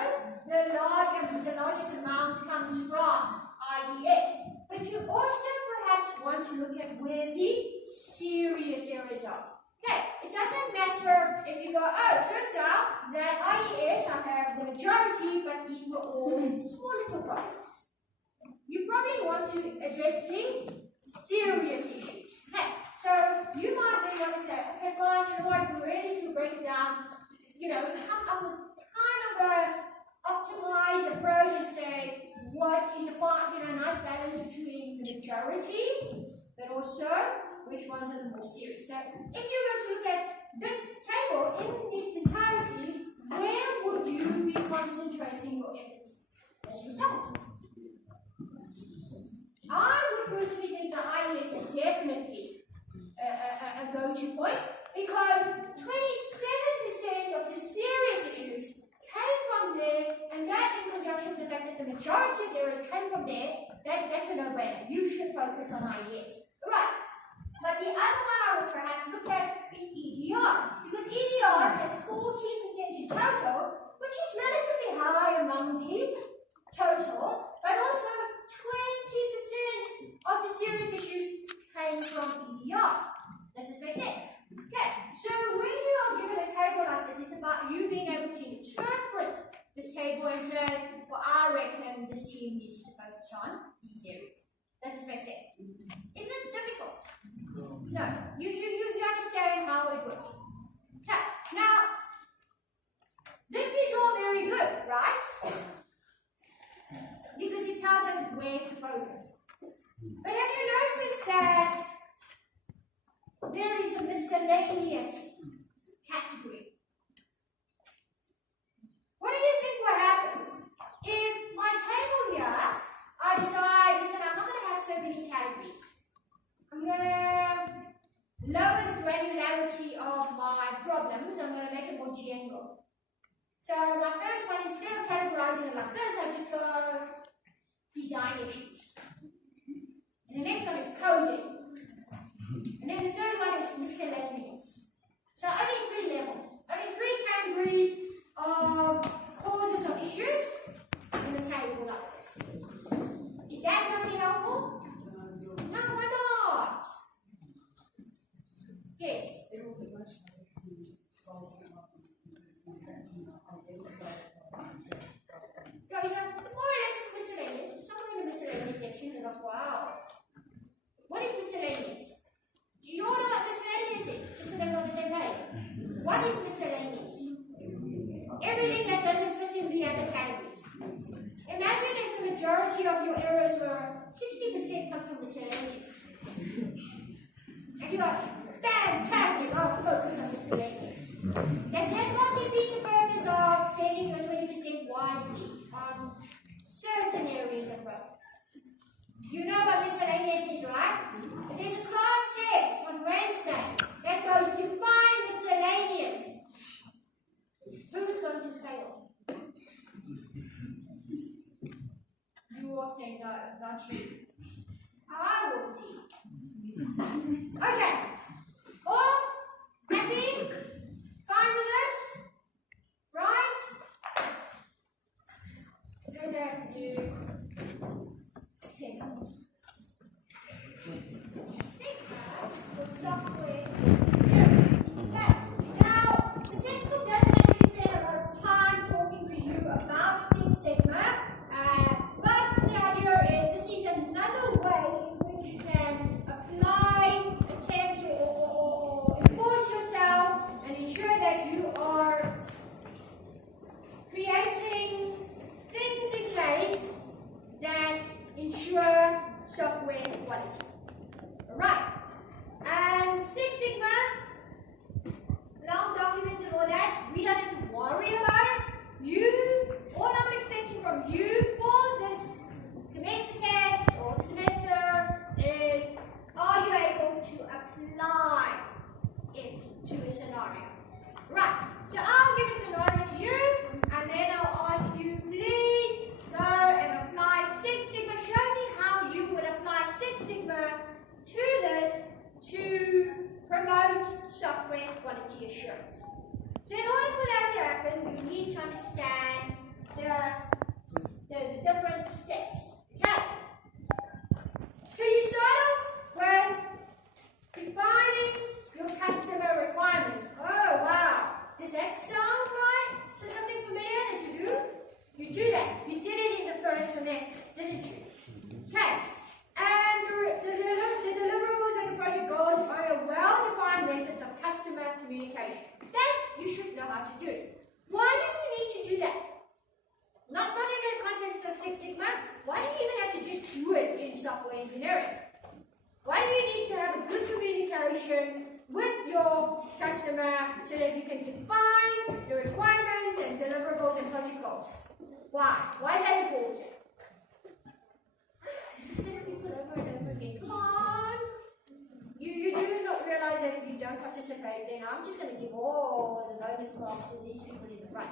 the largest amount comes from IES, but you also perhaps want to look at where the serious areas are. Okay, it doesn't matter if you go, it turns out that IES, I have the majority, but these were all small little problems. You probably want to address the serious issues. Okay, so you might then want to say, okay, fine, you know what, we're ready to break it down. I'm kind of optimize approach and say what is a nice balance between the majority, but also which ones are the more serious. So if you were to look at this table in its entirety, where would you be concentrating your efforts as a result? I would personally think the IES is definitely a go-to point because 27% of the serious issues came from there, and that in conjunction with the fact that the majority of areas came from there, that's a no-brainer. You should focus on IES. Right. But the other one I would perhaps look at is EDR, because EDR has 14% in total, which is relatively high among the total, but also 20% of the serious issues came from EDR. Does this make sense? Okay, so when you are given a table like this, it's about you being able to interpret this table and say, well, I reckon this team needs to focus on these areas. Does this make sense? Is this difficult? No. You understand how it works. Okay, now, this is all very good, right? Because it tells us where to focus. But have you noticed that there is a miscellaneous category? What do you think will happen if my table here, I decide, listen, I'm not going to have so many categories. I'm going to lower the granularity of my problems. I'm going to make it more general. So my first one, instead of categorizing it like this, I just go design issues. And the next one is coding. And then the third one is miscellaneous. So only 3 levels, only 3 categories of causes of issues in a table like this. Is that going to be helpful? No, why not? Yes. More or less it's miscellaneous. It's somewhere in the miscellaneous section, and wow. What is miscellaneous? Do you all know what miscellaneous is? Just so that we're on the same page. What is miscellaneous? Everything that doesn't fit in the other categories. Imagine if the majority of your errors were 60% come from miscellaneous. And you are fantastic, I'll focus on miscellaneous. Does that not defeat the purpose of spending your 20% wisely on certain areas of problems? You know what miscellaneous is, right? But there's a class test on Wednesday that goes define miscellaneous. You're saying no, not you. I will see. Okay. All happy? Fine with this? Right? Suppose I have to do 10 minutes. Software. Now, the textbook doesn't actually spend a lot of time talking to you about Six Sigma, but the idea is this is another way in which you can apply, attempt, or enforce yourself and ensure that you are creating things in place that ensure software quality. Alright. And Six Sigma, long documents and all that, we don't have to worry about it. All I'm expecting from you for this semester test or the semester is, are you able to apply it to a scenario? Right, so I'll give a scenario to you, and then I'll ask you, please go and apply Six Sigma. Show me how you would apply Six Sigma to this to promote software quality assurance. So in order for that to happen, you need to understand the different steps. Okay. So you start off with defining your customer requirement. Oh wow, does that sound right? So something familiar that you do? You do that. You did it in the first semester, didn't you? Okay. And the deliverables and the project goals are well-defined methods of customer communication. That you should know how to do. Why do you need to do that? Not in the context of Six Sigma. Why do you even have to just do it in software engineering? Why do you need to have a good communication with your customer so that you can define the requirements and deliverables and project goals? Why? Why is that important? Come on. You do not realize that if you don't participate, then I'm just going to give all the bonus marks to these people in the front.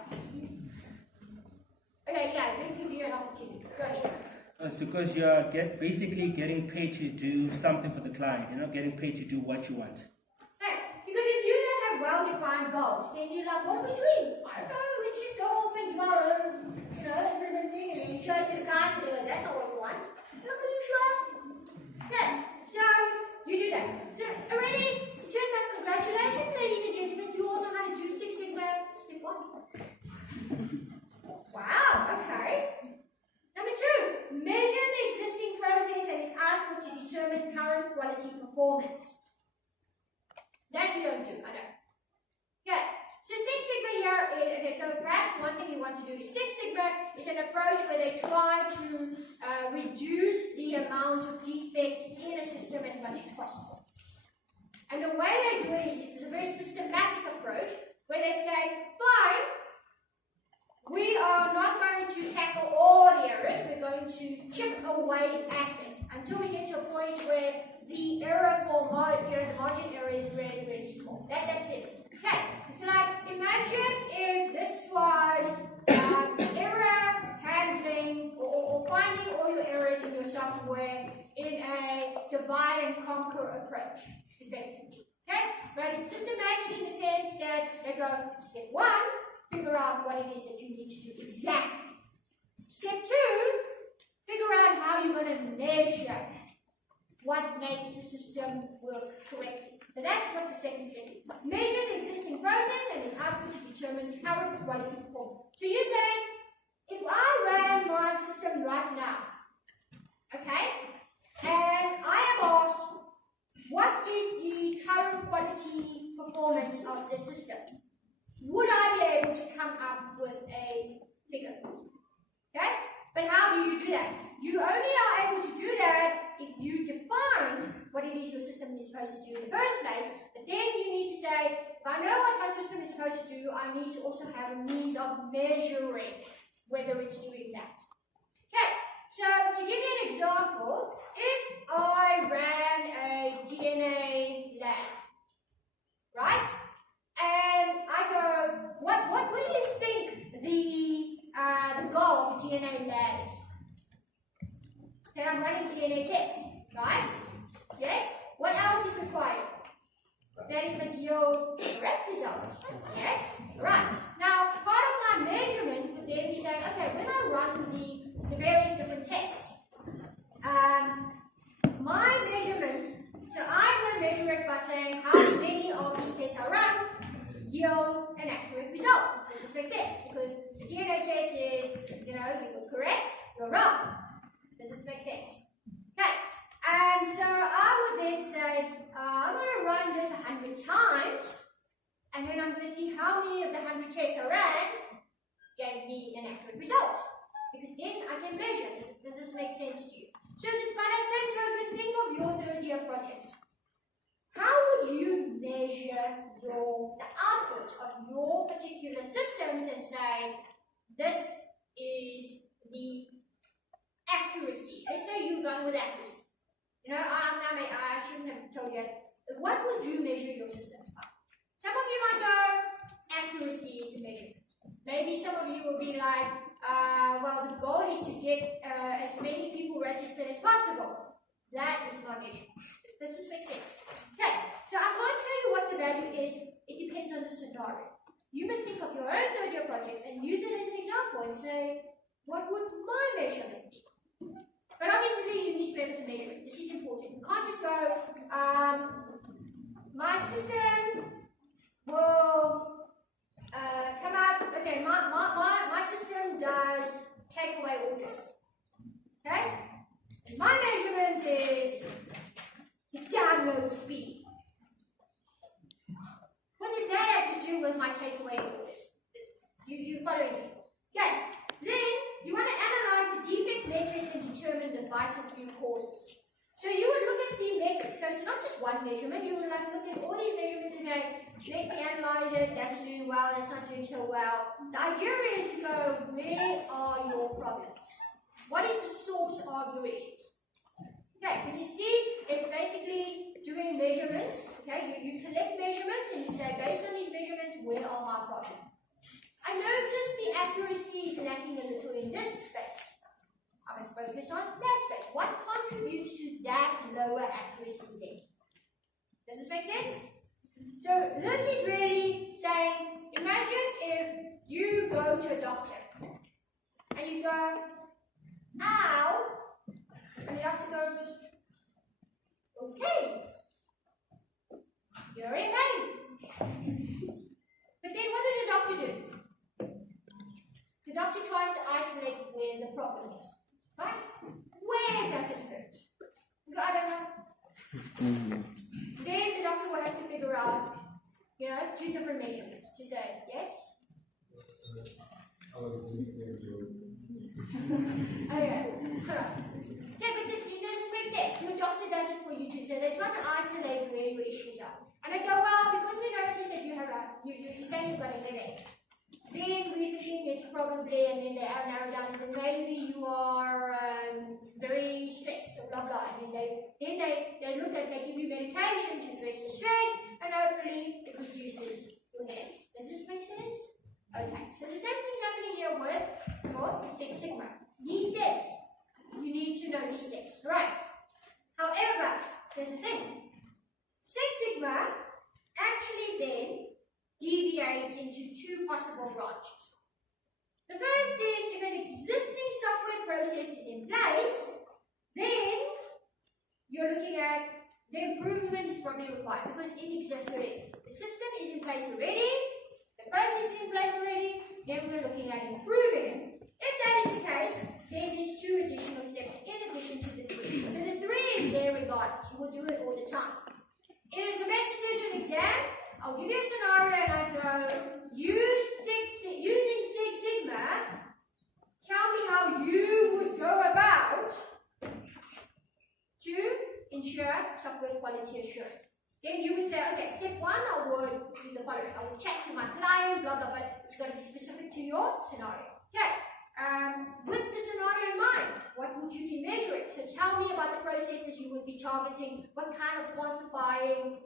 Okay, yeah, let's give you an opportunity. Go ahead. It's because you are basically getting paid to do something for the client. You're not getting paid to do what you want. Okay, because if you don't have well-defined goals, then you're like, what are we doing? I don't know, let's just go off and do our own, implement thing, and then you show it to the client, and they're like, that's not what we want. Look, are you sure? Okay, so you do that. So already, it turns out, congratulations, ladies and gentlemen, you all know how to do Six Sigma step 1. Wow, okay. Number 2, measure the existing process and its output to determine current quality performance. That you don't do, I know. Okay, so Six Sigma here, okay, so perhaps one thing you want to do is Six Sigma is an approach where they try to reduce the amount of defects in a system as much as possible. And the way they do it is it's a very systematic approach where they say, fine, we are not going to tackle all the errors, we're going to chip away at it until we get to a point where the error for the margin error is really, really small. That's it. Okay, so like imagine if this was error handling or finding all your errors in your software in a divide and conquer approach, effectively. Okay, but it's systematic in the sense that they go step 1, figure out what it is that you need to do exactly. Step 2, figure out how you're going to measure what makes the system work correctly. So that's what the second step is. Measure the existing process and its output to determine current quality performance. So you're saying, if I ran my system right now, okay, and I am asked, what is the current quality performance of the system? Would I be able to come up with a figure? Okay? But how do you do that? You only are able to do that if you define what it is your system is supposed to do in the first place. But then you need to say, if I know what my system is supposed to do, I need to also have a means of measuring whether it's doing that. Okay, so to give you an example, if I ran a DNA lab, right? And I go, what do you think the goal of DNA lab is? I'm running DNA tests, right? Yes? What else is required? That it must yield correct results. Yes? Right. Now, part of my measurement would then be saying, okay, when I run the various different tests, my measurement, so I'm going to measure it by saying how many of these tests I run yield an accurate result. Does this make sense? Because the DNA test is, you go correct, you're wrong. Does this make sense? Okay. And so I would then say, I'm going to run this 100 times, and then I'm going to see how many of the 100 tests I ran gave me an accurate result. Because then I can measure. Does this make sense to you? So this, by that same token, think of your third year projects. How would you measure the output of your particular systems and say, this is the accuracy? Let's say you're going with accuracy. I shouldn't have told you that. What would you measure your systems by? Some of you might go, accuracy is a measurement. Maybe some of you will be like, well, the goal is to get as many people registered as possible. That is my measurement. Does this make sense? Okay, so I can't tell you what the value is. It depends on the scenario. You must think of your own third year projects and use it as an example and say, what would my measurement be? But obviously, you need to be able to measure it. This is important. You can't just go, my system will come out, okay, my system does takeaway orders. Okay? My measurement is the download speed. What does that have to do with my takeaway orders? You following me? Okay. Then you want to analyze the defect metrics and determine the vital few causes. So you would look at the metrics. So it's not just one measurement. You would look at all these measurements and say, let me analyze it. That's doing well. That's not doing so well. The idea is to go, where are your problems? What is the source of your issues? Okay, can you see? It's basically doing measurements. Okay, you collect measurements and you say, based on these measurements, where are my problems? I notice the accuracy is lacking a little in this space. I must focus on that space. What contributes to that lower accuracy there? Does this make sense? So this is really saying, imagine if you go to a doctor and you go, ow, and the doctor goes, okay, you're in pain. But then what does the doctor do? The doctor tries to isolate where the problem is. Right? Where does it hurt? You go, I don't know. Then the doctor will have to figure out, two different measurements to say, yes? Okay. Yeah, but does this make sense? Your doctor does it for you too. So they're trying to isolate where your issues are. And they go, well, because we noticed that you have you're saying you've got a headache. Then we think it's probably, and then they narrow down and say, maybe you are very stressed or blah blah. And then they look at, they give you medication to address the stress, and hopefully it reduces your headaches. Does this make sense? Okay, so the same thing's happening here with your Six Sigma. These steps, you need to know these steps, right? However, there's a thing. Six Sigma actually then deviates into two possible branches. The first is, if an existing software process is in place, then you're looking at the improvement is probably required because it exists already. The system is in place already, the process is in place already, then we're looking at improving it. If that is the case, then there's two additional steps in addition to the three. So the three is there regardless. You will do it all the time. In a semester term exam, I'll give you a scenario and I go, using Six Sigma, tell me how you would go about to ensure software quality assurance. Then you would say, okay, step one, I would do the following. I would chat to my client, blah, blah, blah. It's going to be specific to your scenario. Okay. With the scenario in mind, what would you be measuring? So tell me about the processes you would be targeting, what kind of quantifying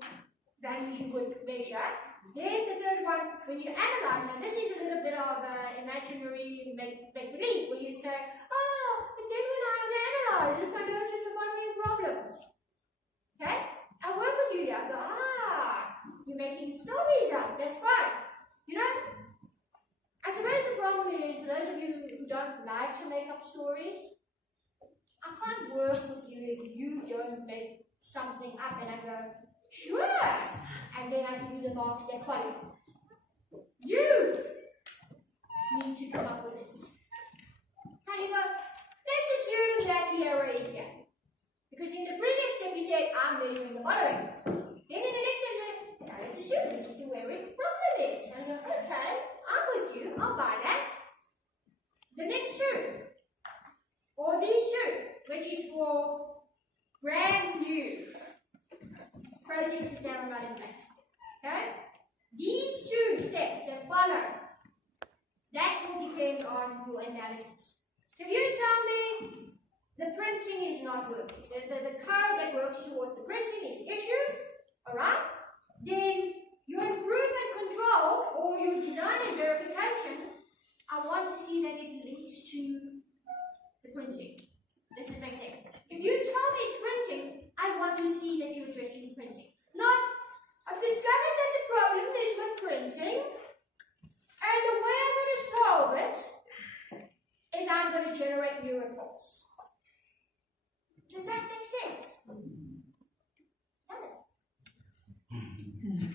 values you would measure. Then the third one, when you analyze, now this is a little bit of imaginary make-believe, where you say, oh, but then when I analysis, I notice the following problems. Okay? I work with you here. I go, you're making stories up. That's fine. You know? I suppose the problem is, for those of you who don't like to make up stories, I can't work with you if you don't make something up and I go, sure, and then I give you the marks that follow. You need to come up with this. Now you go, let's assume that the error is here. Because in the previous step you said, I'm measuring the following. Then in the next step you say, now let's assume this is where the problem is. And I go, okay, I'm with you, I'll buy that. The next two, or these two, which is for brand new processes that are not in place. Okay? These two steps that follow, that will depend on your analysis. So if you tell me the printing is not working, the code that works towards the printing is the issue, alright? Then your improvement control or your design and verification, I want to see that it links to the printing. Does this make sense? If you tell me it's printing, I want to see that you're addressing printing. Not, I've discovered that the problem is with printing, and the way I'm going to solve it is I'm going to generate new reports. Does that make sense? Tell us.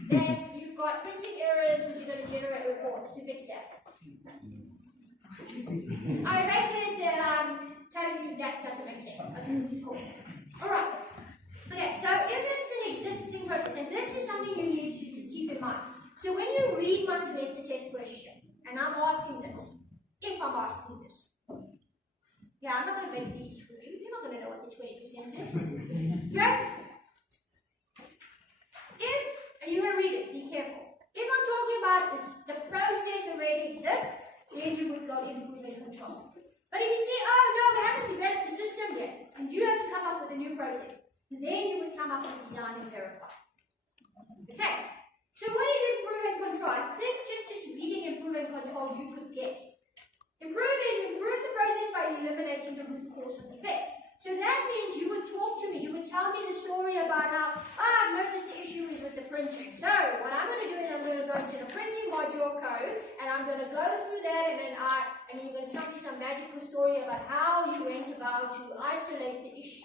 Then you've got printing errors, which you're going to generate reports to fix that. Alright, makes sense, and I'm telling you that doesn't make sense. Okay, cool. Alright. Okay, so if it's an existing process, and this is something you need to keep in mind. So when you read my semester test question, and I'm asking this, if I'm asking this, yeah, I'm not going to make it easy for you. You're not going to know what the 20% is. Okay? And you're going to read it, be careful. If I'm talking about this, the process already exists, then you would go improvement control. But if you say, oh no, we haven't developed the system yet, and you have to come up with a new process, then you would come up with design and verify. Okay, so what is improvement control? I think just reading improvement control, you could guess. Improve the process by eliminating the root cause of defects. So that means you would talk to me, you would tell me the story about how, I've noticed the issue is with the printing. So what I'm going to do is I'm going to go into the printing module code, and I'm going to go through that, and then you're going to tell me some magical story about how you went about to isolate the issue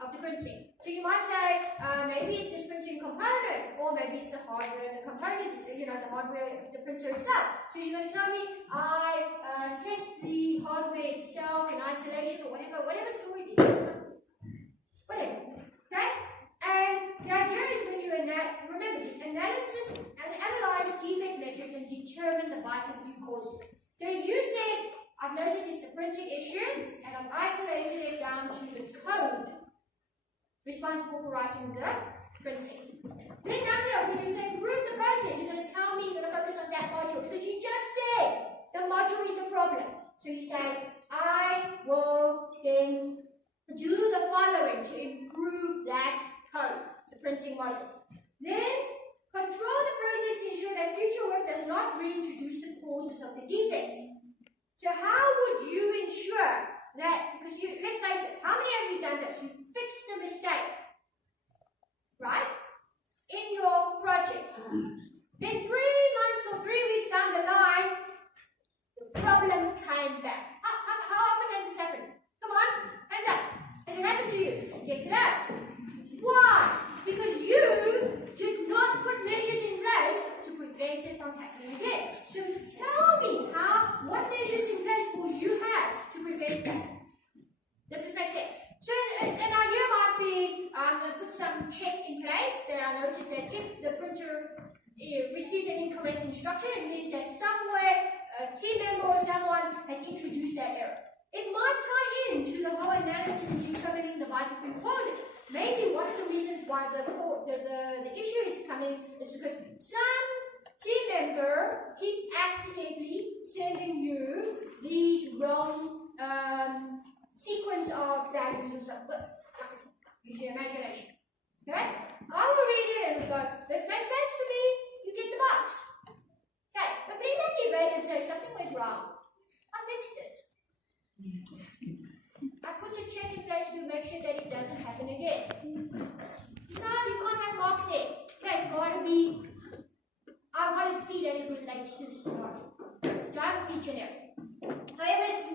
of the printing. So you might say, maybe it's this printing component, or maybe it's the hardware, the component is, the hardware, the printer itself. So you're going to tell me, I test the hardware itself in isolation, or whatever story it is. Whatever. Okay? And the idea is when you remember, analysis and analyze defect metrics and determine the vital root causes. So if you said, I've noticed it's a printing issue, and I've isolated it down to the code responsible for writing the printing. Then down there, when you say improve the process, you're going to tell me you're going to focus on that module, because you just said the module is the problem. So you say, I will then do the following to improve that code, the printing module. Then control the process to ensure that future work does not reintroduce the causes of the defects. So how would you ensure that, because let's face it, how many of you done this? You fixed the mistake, right, in your project. Then 3 months or 3 weeks down the line, the problem came back. How often has this happened? Come on, hands up. Has it happened to you? Yes, it has. Why? Because you did not put measures in place to prevent it from happening again. So tell me what measures in place will you have to prevent that? Does this make sense? So an idea might be, I'm going to put some check in place that I notice that if the printer receives an incorrect instruction, it means that somewhere a team member or someone has introduced that error. It might tie into the whole analysis and determining the vital root causes. Maybe one of the reasons why the issue is coming is because some team member keeps accidentally sending you these wrong sequence of values or something. Use your imagination. Okay? I will read it and we go, this makes sense to me, you get the box. Okay, but please let me read and say something went wrong. I fixed it. I put put a check in place to make sure that it doesn't happen again. No, you can't have marks there. Okay, it's got to be, I want to see that it relates to the scenario. Don't be generic. However, it's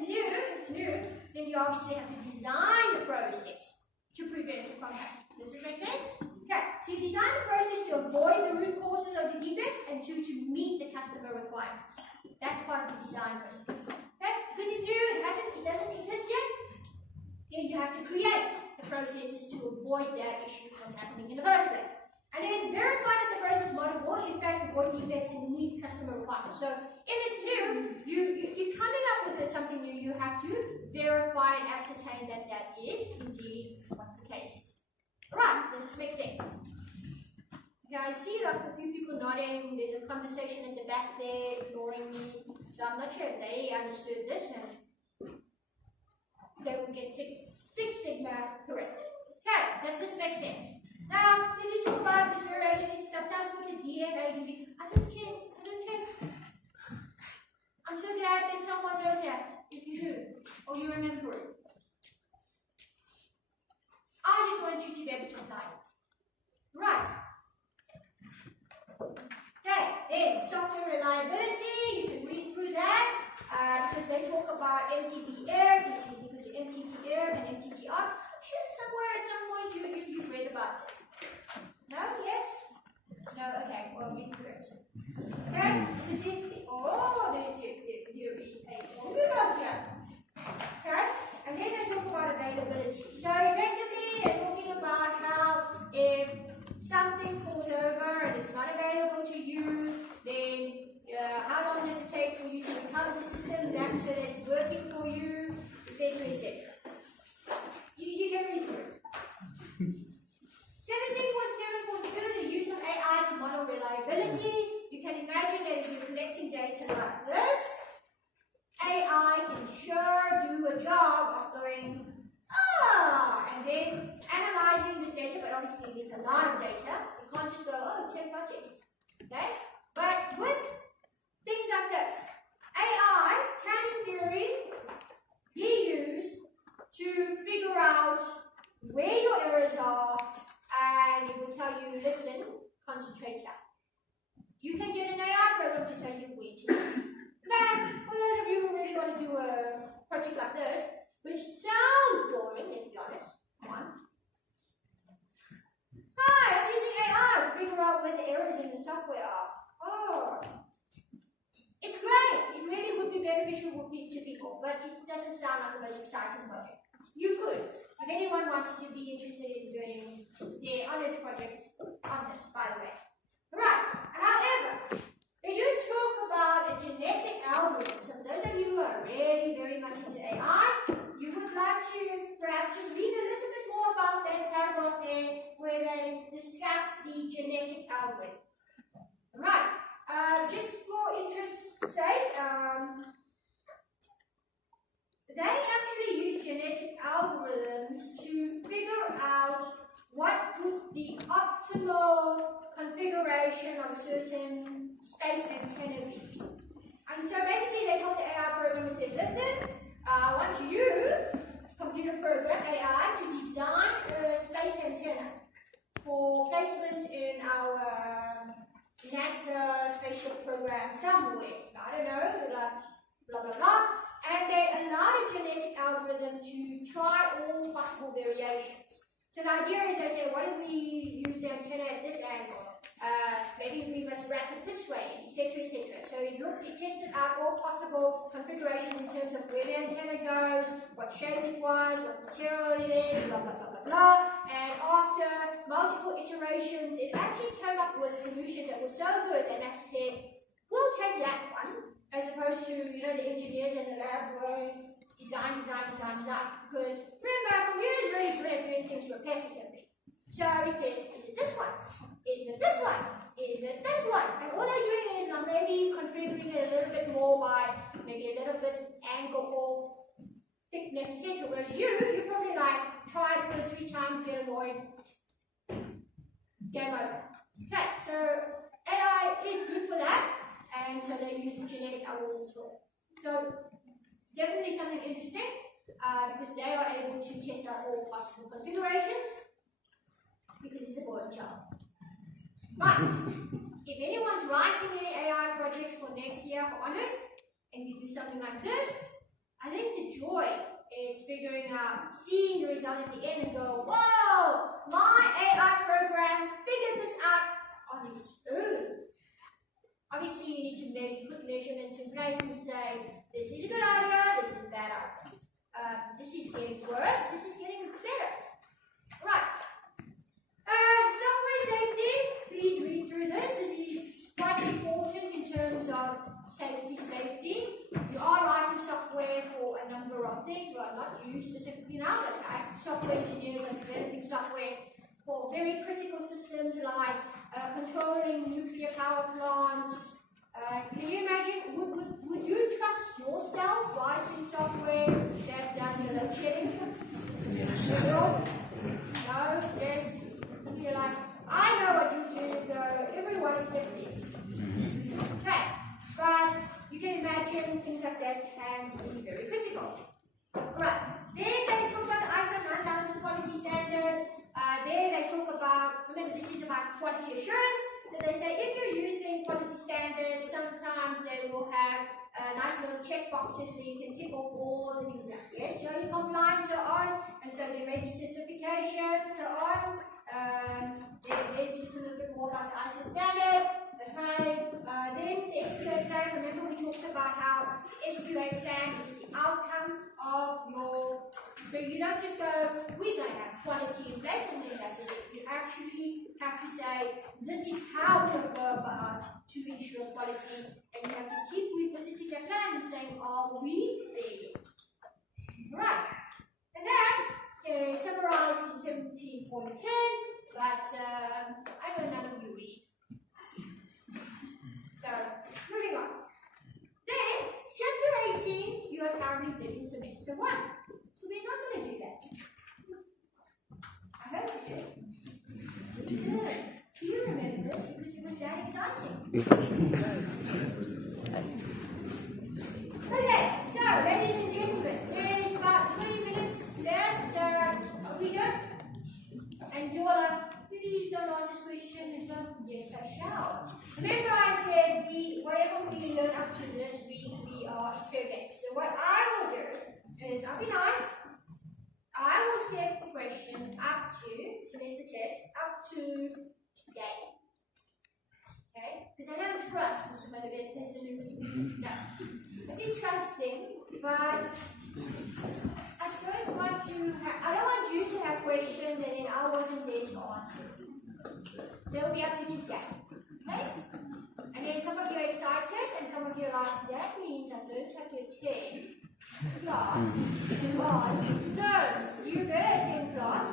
new, then you obviously have to design the process to prevent it from happening. Does this make sense? Okay, so you design the process to avoid the root causes of the defects and to meet the customer requirements. That's part of the design process. Okay, because it's new, it doesn't exist yet, then you have to create the processes to avoid that issue from happening in the first place. And then verify that the process model will in fact avoid defects and meet customer requirements. So if it's new, if you're coming up with something new, you have to verify and ascertain that that is indeed what the case is. Alright, does this make sense? Yeah, I see like a few people nodding, there's a conversation in the back there ignoring me, so I'm not sure if they understood this and they will get Six Sigma correct. Okay, does this make sense? Now, did you talk about this variation is sometimes with the DMA? I don't care. I'm so glad that someone knows that, if you do, or you remember it. I just want you to be able to apply it. Right. Okay, then software reliability, you can read through that, because they talk about MTBF, which is equal to MTTF and MTTR. I'm sure somewhere at some point you've read about this. No? Yes? No? Okay, well, read through it. Okay, because the okay, and then they talk about availability. So effectively, they're talking about how if something falls over and it's not available to you, then how long does it take for you to recover the system back so that it's working for you, etc., etc. You can read through it. 17.7.2, the use of AI to model reliability. You can imagine that if you're collecting data like this, AI can sure do a job of going, and then analyzing this data, but obviously there's a lot of data. You can't just go, 10 projects. Okay? But with things like this, AI can in theory be used to figure out where your errors are, and it will tell you, listen, concentrate here. You can get an AI program to tell you where to go. Now, for those of you who really want to do a project like this, which sounds boring, let's be honest. Come on. Hi, I'm using AI to figure out where the errors in the software are. Oh, it's great. It really would be beneficial to people, but it doesn't sound like the most exciting project. You could, if anyone wants to be interested in doing their honors projects on this, by the way. Right. However, they do talk about a genetic algorithm. So those of you who are really very much into AI, you would like to perhaps just read a little bit more about that paragraph there where they discuss the genetic algorithm. Right. Just for interest's sake, they actually use genetic algorithms to figure out what would the optimal configuration of a certain space antenna be. And so basically they told the AI program and said, listen, I want you, computer program, AI, to design a space antenna for placement in our NASA spaceship program somewhere. I don't know, like blah blah blah. And they allowed a genetic algorithm to try all possible variations. So the idea is they say, what if we use the antenna at this angle? Maybe we must wrap it this way, etc., etc. So it tested out all possible configurations in terms of where the antenna goes, what shape it was, what material it is, blah blah blah blah blah. And after multiple iterations, it actually came up with a solution that was so good that NASA said, we'll take that one, as opposed to, the engineers in the lab going design. Because remember, a computer is really good at doing things repetitively. So it says, is it this one? Is it this one? Is it this one? And all they're doing is now maybe configuring it a little bit more by maybe a little bit angle or thickness, etc. Whereas you probably try it first 3 times, get annoyed, game over. Okay, so AI is good for that, and so they use genetic algorithms for it. So definitely something interesting. because they are able to test out all possible configurations, because it's a boring job. But if anyone's writing any AI projects for next year for honors, and you do something like this, I think the joy is figuring out, seeing the result at the end and go, whoa, my AI program figured this out on its own. Obviously, you need to put measurements in place and say, this is a good idea, this is a bad idea. This is getting worse, this is getting better. Right. Software safety, please read through this. This is quite important in terms of safety. You are writing software for a number of things, well, not you specifically now, but software engineers are developing software for very critical systems like controlling nuclear power plants. Can you imagine, would you trust yourself writing software that does the load shedding? Yes. No? Yes. You're like, I know what you do, everyone except me. Okay, but you can imagine things like that can be very critical. Right, then they talk about the ISO 9000 quality standards. There they talk about, remember this is about quality assurance. So they say if you're using quality standards, sometimes they will have nice little check boxes where you can tick off all the things like yes, you're compliant, so on. And so there may be certification, so on. There's just a little bit more about the ISO standard. Okay, then the SQA plan. Remember we talked about how the SQA plan is the outcome of your. So you don't just go, we're going to have quality in place and then that is it. You actually have to say, this is how we're going to go about to ensure quality, and you have to keep revisiting your plan and saying, are we there yet? Right, and that is summarized in 17.10, but I know none of you read. So, moving on. Then, chapter 18, you apparently did in semester 1. So we're not going to do that. I hope you do. Good. Do you remember this? Because it was that exciting. Okay, so ladies and gentlemen, there is about 20 minutes left. Are we done? And Dora, please don't ask this question. If not, yes, I shall. Remember, I said whatever we learn up to this week, we are experimenting. So what I will do is, I'll be nice. I will set the question up to semester test up to today. Okay? Because I don't trust Mr. Manifestors and this. No. I do trust them, but I don't want you to have questions and then I wasn't there to answer it. So it'll be up to today. Okay? And then some of you are excited and some of you are like, that means I don't have to attend class. No, you better attend class.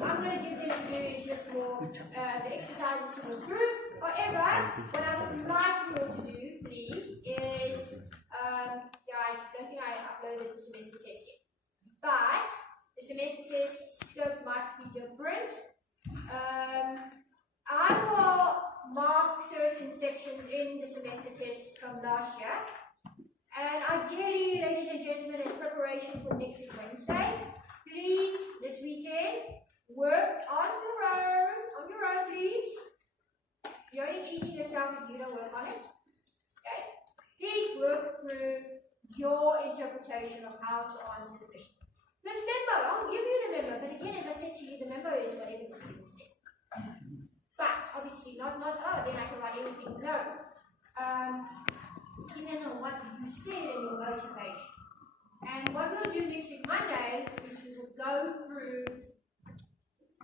What I'm going to get them to do is just more the exercises to go through. However, what I would like you all to do, please, is I don't think I uploaded the semester test yet. But the semester test scope might be different. I will mark certain sections in the semester test from last year. And ideally, ladies and gentlemen, in preparation for next week Wednesday, please, this weekend, work on your own, please. You're only cheating yourself if you don't work on it. Okay? Please work through your interpretation of how to answer the question. Remember, I'll give you the memo, but again, as I said to you, the memo is whatever the student said. But obviously, not then I can write everything. No. Depending on what you said and your motivation. And what we'll do next week Monday is we will go through.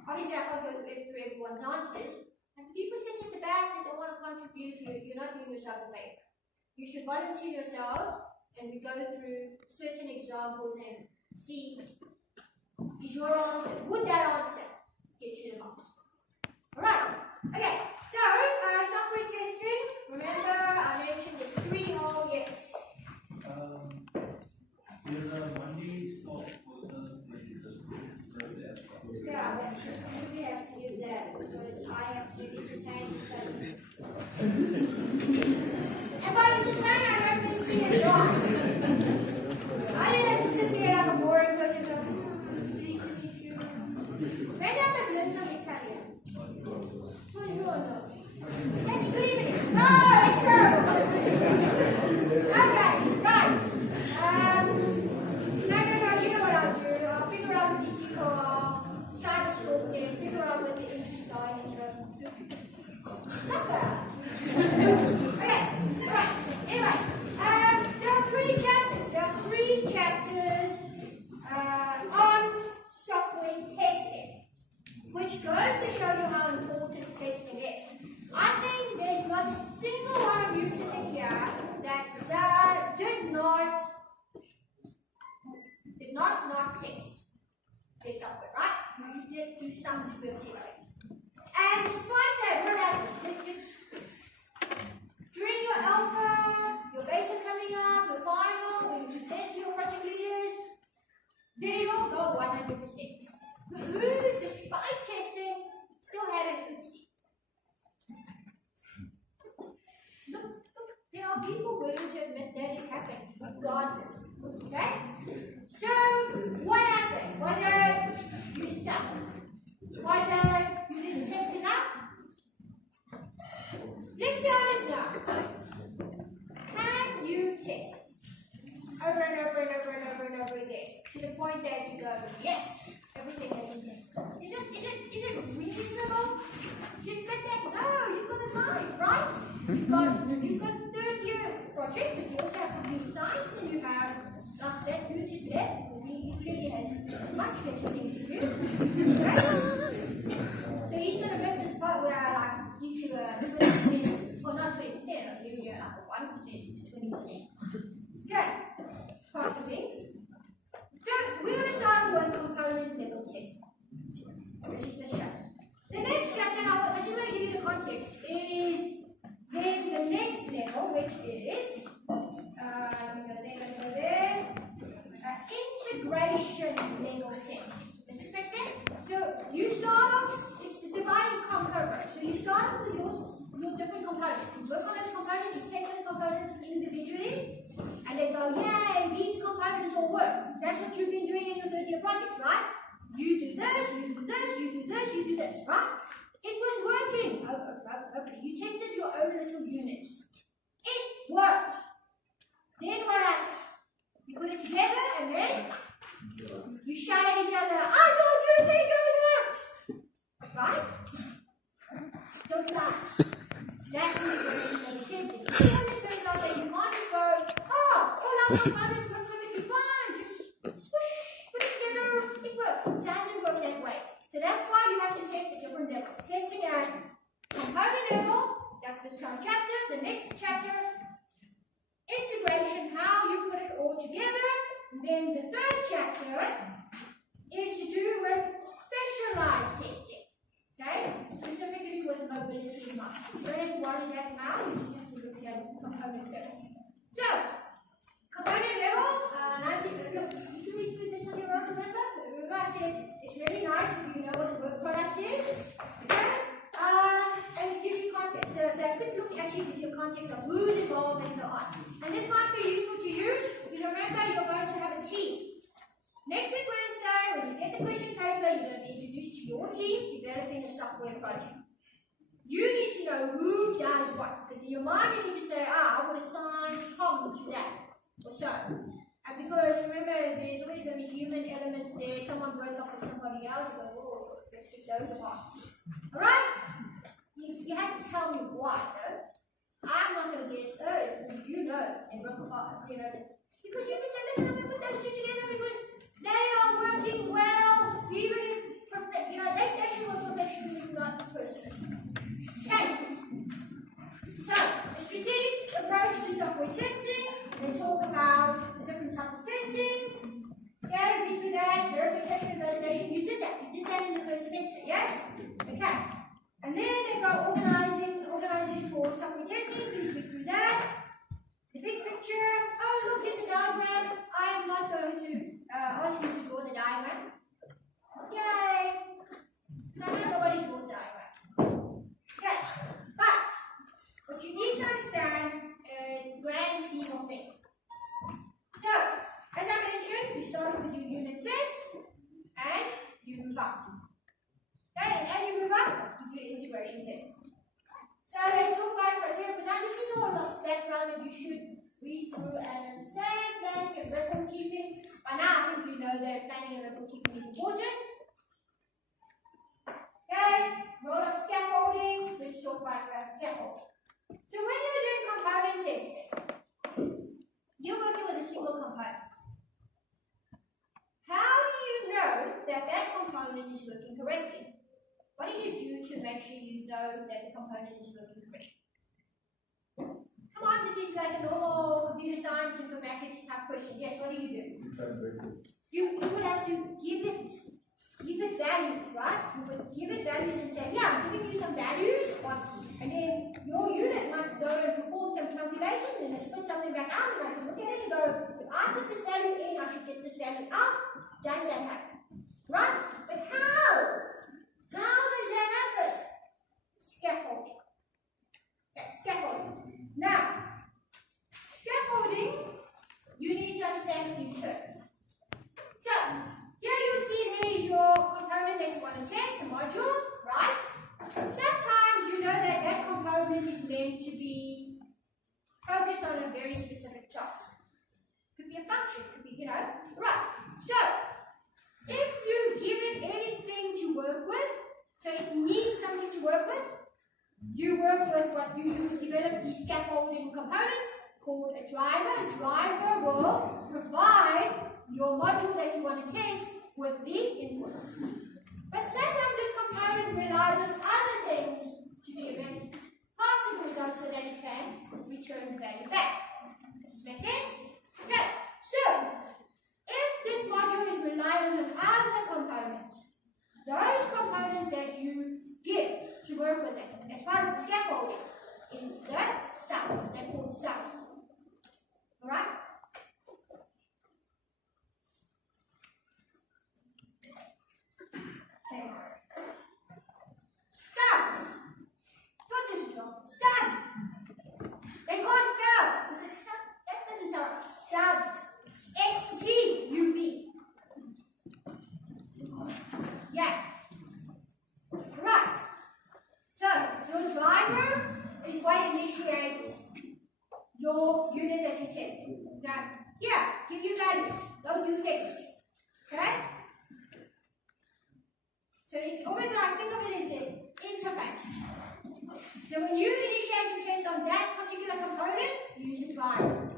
Obviously, I can't go through everyone's answers. And people sitting at the back that don't want to contribute, you're not doing yourselves a favor. You should volunteer yourselves, and we go through certain examples and see, is your answer, would that answer get you the marks? Alright, okay, so software testing, remember I mentioned there's 3 home, yes. There's a Mondays for Thursday. Yeah, we have to do that because I have to entertain the studies. And by entertain, I don't really see a dance. I didn't have to sit there like a some degree of testing. And despite that, what happens? During your alpha, your beta coming up, your final, when you present to your project leaders, did it all go 100%? Who, despite testing, still had an oopsie? Look, there are people willing to admit that it happened, regardless. Okay? So, what happened? Was it you sucked? Was it you didn't test enough? Let's be honest now. Can you test over and over and over and over and over again to the point that you go, yes, everything has been tested? Is it reasonable to expect that? No, you've got a life, right? You've got third year project, but you also have computer science, and you have like that dude just left because he clearly has much better things to do. Right? So he's gonna miss this part where I like give you a 20%, or not 20%, I'll give you like a 1% to 20%. Okay, possibly. So we're gonna start with component level testing, which is this chapter. The next chapter, now I just want to give you the context, is then the next level, which is integration level testing. Does this make sense? So you start off, it's the divide and conquer. So you start off with your different components. You work on those components, you test those components individually, and they go, yay, these components all work. That's what you've been doing in your third year project, right? You do this, you do this, you do this, you do this, right? It was working. Okay, you tested your own little units. It worked. Then what happened? You put it together and then you shout at each other, I told you to say yours worked. Right? Don't lie. That's when you're testing. Then it turns out that you can't just go, oh, all our components work perfectly fine. Just swoosh, put it together, it works. It doesn't work that way. So that's why you have to test at different levels. Testing at component level, that's this current chapter. The next chapter, integration, how you put it all together. Then the third chapter is to do with specialized testing. Okay? Specifically with mobility in mind. You don't have to worry that now, you just have to look at component level. So, component level, look, you can read through this on your own, remember? Remember I said it's really nice if you know what the work product is. Okay? And it gives you context. So that quick look actually gives you a context of who's involved and so on. And this might be useful to you because remember you're going to have a team. Next week Wednesday, when you get the question paper, you're going to be introduced to your team developing a software project. You need to know who does what. Because in your mind you need to say, I would assign Tom to that. Or so. And because remember there's always going to be human elements there. Someone broke up with somebody else, you go, oh, let's keep those apart. Alright? You have to tell me why, though. I'm not going to guess, did you know they broke apart? You know, because you can say, listen, I'm going to put those two together because they are working well, even if, they actually work professionally, if not personally. Okay. So, a strategic approach to software testing. They talk about the different types of testing. Okay, read through that, verification and validation. You did that. You did that in the first semester, yes? Okay. And then they go organizing for software testing. Please read through that. The big picture. Oh, look, it's a diagram. I am not going to ask you to draw the diagram. Yay! So I know nobody draws diagrams. Okay. But what you need to understand is the grand scheme of things. So, as I mentioned, you start with your unit tests and you move up. Okay, and as you move up, you do integration testing. So let's talk about criteria for now. This is all of background that you should read through and understand. Planning and record keeping. By now, I think you know that planning and record keeping is important. Okay, roll up scaffolding. Let's talk about scaffolding. So when you're doing component testing, you're working with a single component. How do you know that that component is working correctly? What do you do to make sure you know that the component is working correctly? Come on, this is like a normal computer science, informatics type question. Yes, what do? You would have to give it give it values, right? You would give it values and say, yeah, I'm giving you some values, and then your unit must go and perform some calculations and spit something back out, and I can look at it and go, if I put this value in, I should get this value out. Does that happen? Right? But how? How does that happen? Scaffolding. Okay, scaffolding. Now, scaffolding, you need to understand a few terms. So, here you see there is your component that you want to test, a module, right? Sometimes you know that that component is meant to be focused on a very specific task. Could be a function, could be, right. So, if you give it anything to work with, so it needs something to work with, you work with what you develop these scaffolding components called a driver. A driver will provide your module that you want to test with the inputs. But sometimes this component relies on other things to be a better part of the result so that it can return the value back. Does this make sense? Okay, so if this module is reliant on other components, those components that you give to work with it as part of the scaffolding is the subs. They're called subs. Alright? Okay. Stubs. What is it wrong? Stubs. They can't spell. Is it sub? That doesn't sound right. Stubs. S-T-U-B. Yeah. Right. So, your driver is what initiates your unit that you're testing. Now, yeah, give you values. Don't do things. Okay? So it's almost like, think of it as the interface. So when you initiate a test on that particular component, you use a driver.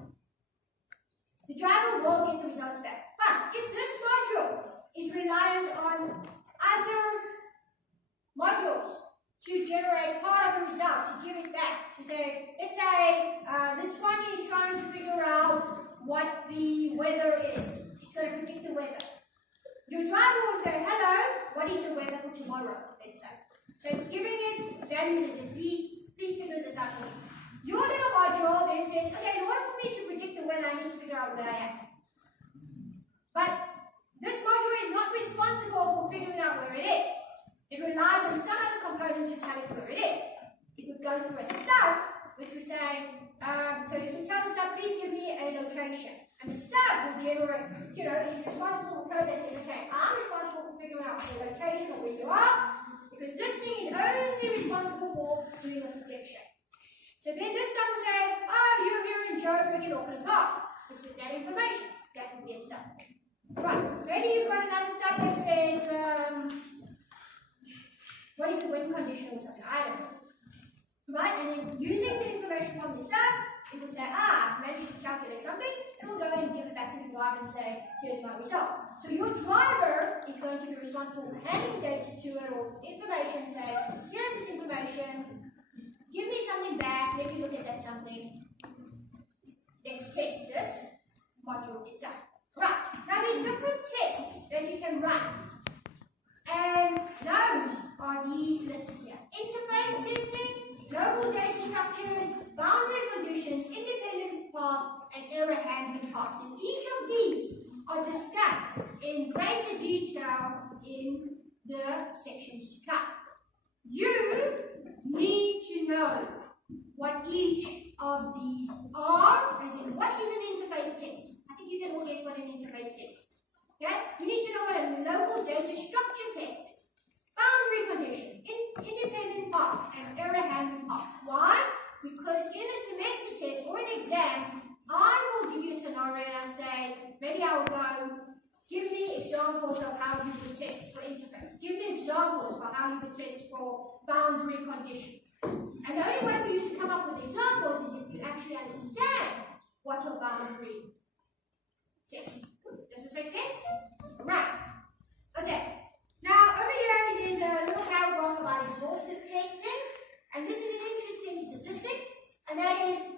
The driver will get the results back. But if this module is reliant on other modules to generate part of a result, to give it back, to say, let's say this one is trying to figure out what the weather is. It's going to predict the weather. Your driver will say, hello, what is the weather for tomorrow, let's say. So it's giving it values and says, please figure this out for me. Your little module then says, okay, in order for me to predict the weather, I need to figure out where I am. But this module is not responsible for figuring out where it is. It relies on some other component to tell it where it is. It would go through a stub, which would say, so you can tell the stub, please give me a location. And the stub will generate, is responsible for code that says, okay, I'm responsible for figuring out the location of where you are, because this thing is only responsible for doing a prediction. So then this stub will say, oh, you're here in Joburg in Auckland Park. Gives it that information. That would be a stub. Right, maybe you've got another stub that says, what is the wind condition or something? I don't know. Right, and then using the information from the stubs, it will say, I've managed to calculate something, and we'll go and give it back to the driver and say, here's my result. So your driver is going to be responsible for handing data to it or information, say, here's this information, give me something back, let me look at that something. Let's test this module itself. Right, now there's different tests that you can run. And those are these listed here. Interface testing, global data structures, boundary conditions, independent path, and error handling path. And each of these are discussed in greater detail in the sections to come. You need to know what each of these are, as in what is an interface test. I think you can all guess what an interface test is. Okay? You need to know what a local data structure test is. Boundary conditions, independent paths, and error handling paths. Why? Because in a semester test or an exam, I will give you a scenario and I'll say, maybe I will go, give me examples of how you would test for interface. Give me examples for how you would test for boundary condition. And the only way for you to come up with examples is if you actually understand what a boundary test. Does this make sense? Right. Okay. Now, over here, there's a little paragraph about exhaustive testing, and this is an interesting statistic, and that is,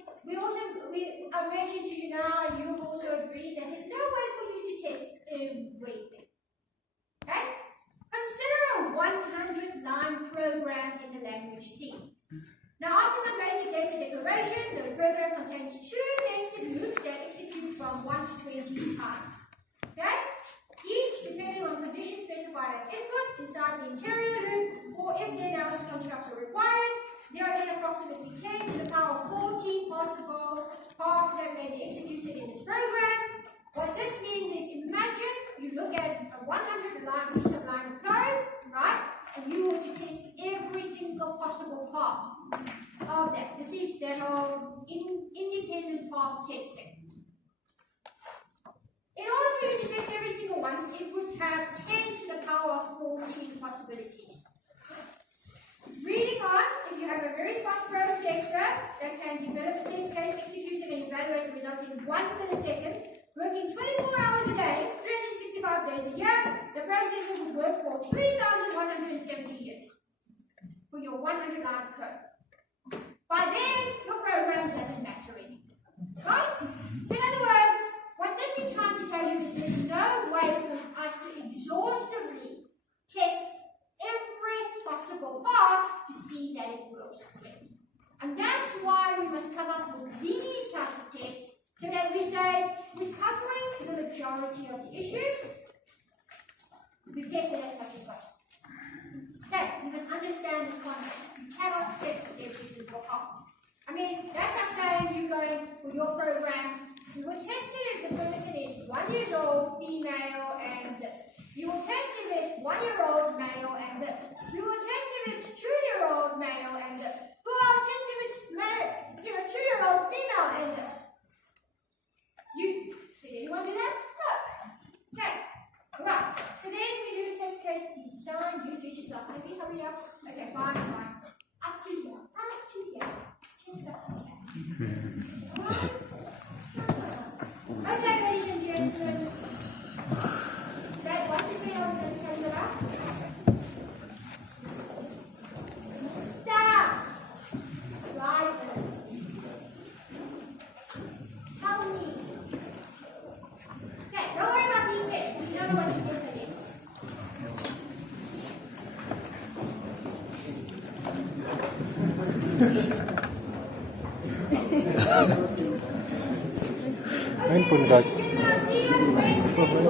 I've mentioned to you now, and you've also agreed that there's no way for you to test everything. Okay? 20 times. Okay? Each depending on conditions specified at input inside the interior loop, or if then else constructs are required, there are then approximately 10 to the power of 14 possible paths that may be executed in this program. What this means is, imagine you look at a 100-line piece of line of code, right? And you want to test every single possible path of that. This is then of independent path testing. In order for you to test every single one, it would have 10 to the power of 14 possibilities. Reading on, if you have a very fast processor that can develop a test case, execute it, and evaluate the results in 1 millisecond, working 24 hours a day, 365 days a year, the processor would work for 3,170 years for your 100-line code. By then, your program doesn't matter anymore. Right? So in other words, what this is trying to tell you is there's no way for us to exhaustively test every possible path to see that it works correctly. And that's why we must come up with these types of tests so that we say we're covering the majority of the issues. We've tested as much as possible. Okay, you must understand this concept. You cannot test every single path. I mean, that's like saying you're going for your program. You will test it if the person is 1 year old, female, and this. You will test if it's 1 year old, male, and this. You will test if it's 2 year old, male, and this. You will test if it's 2 year old, female, and this. Did anyone do that? No. Okay. Alright. So then we do test case design. You just like, maybe hurry up. Okay, fine. Up to here. Test up. Okay, ladies and gentlemen. That 1% I was going to tell you about. Staffs. Drivers. Tell me. Okay, don't worry about these tests, because you don't know what these tests are yet. Main pun dah. Okay, I'll see you on Wednesday.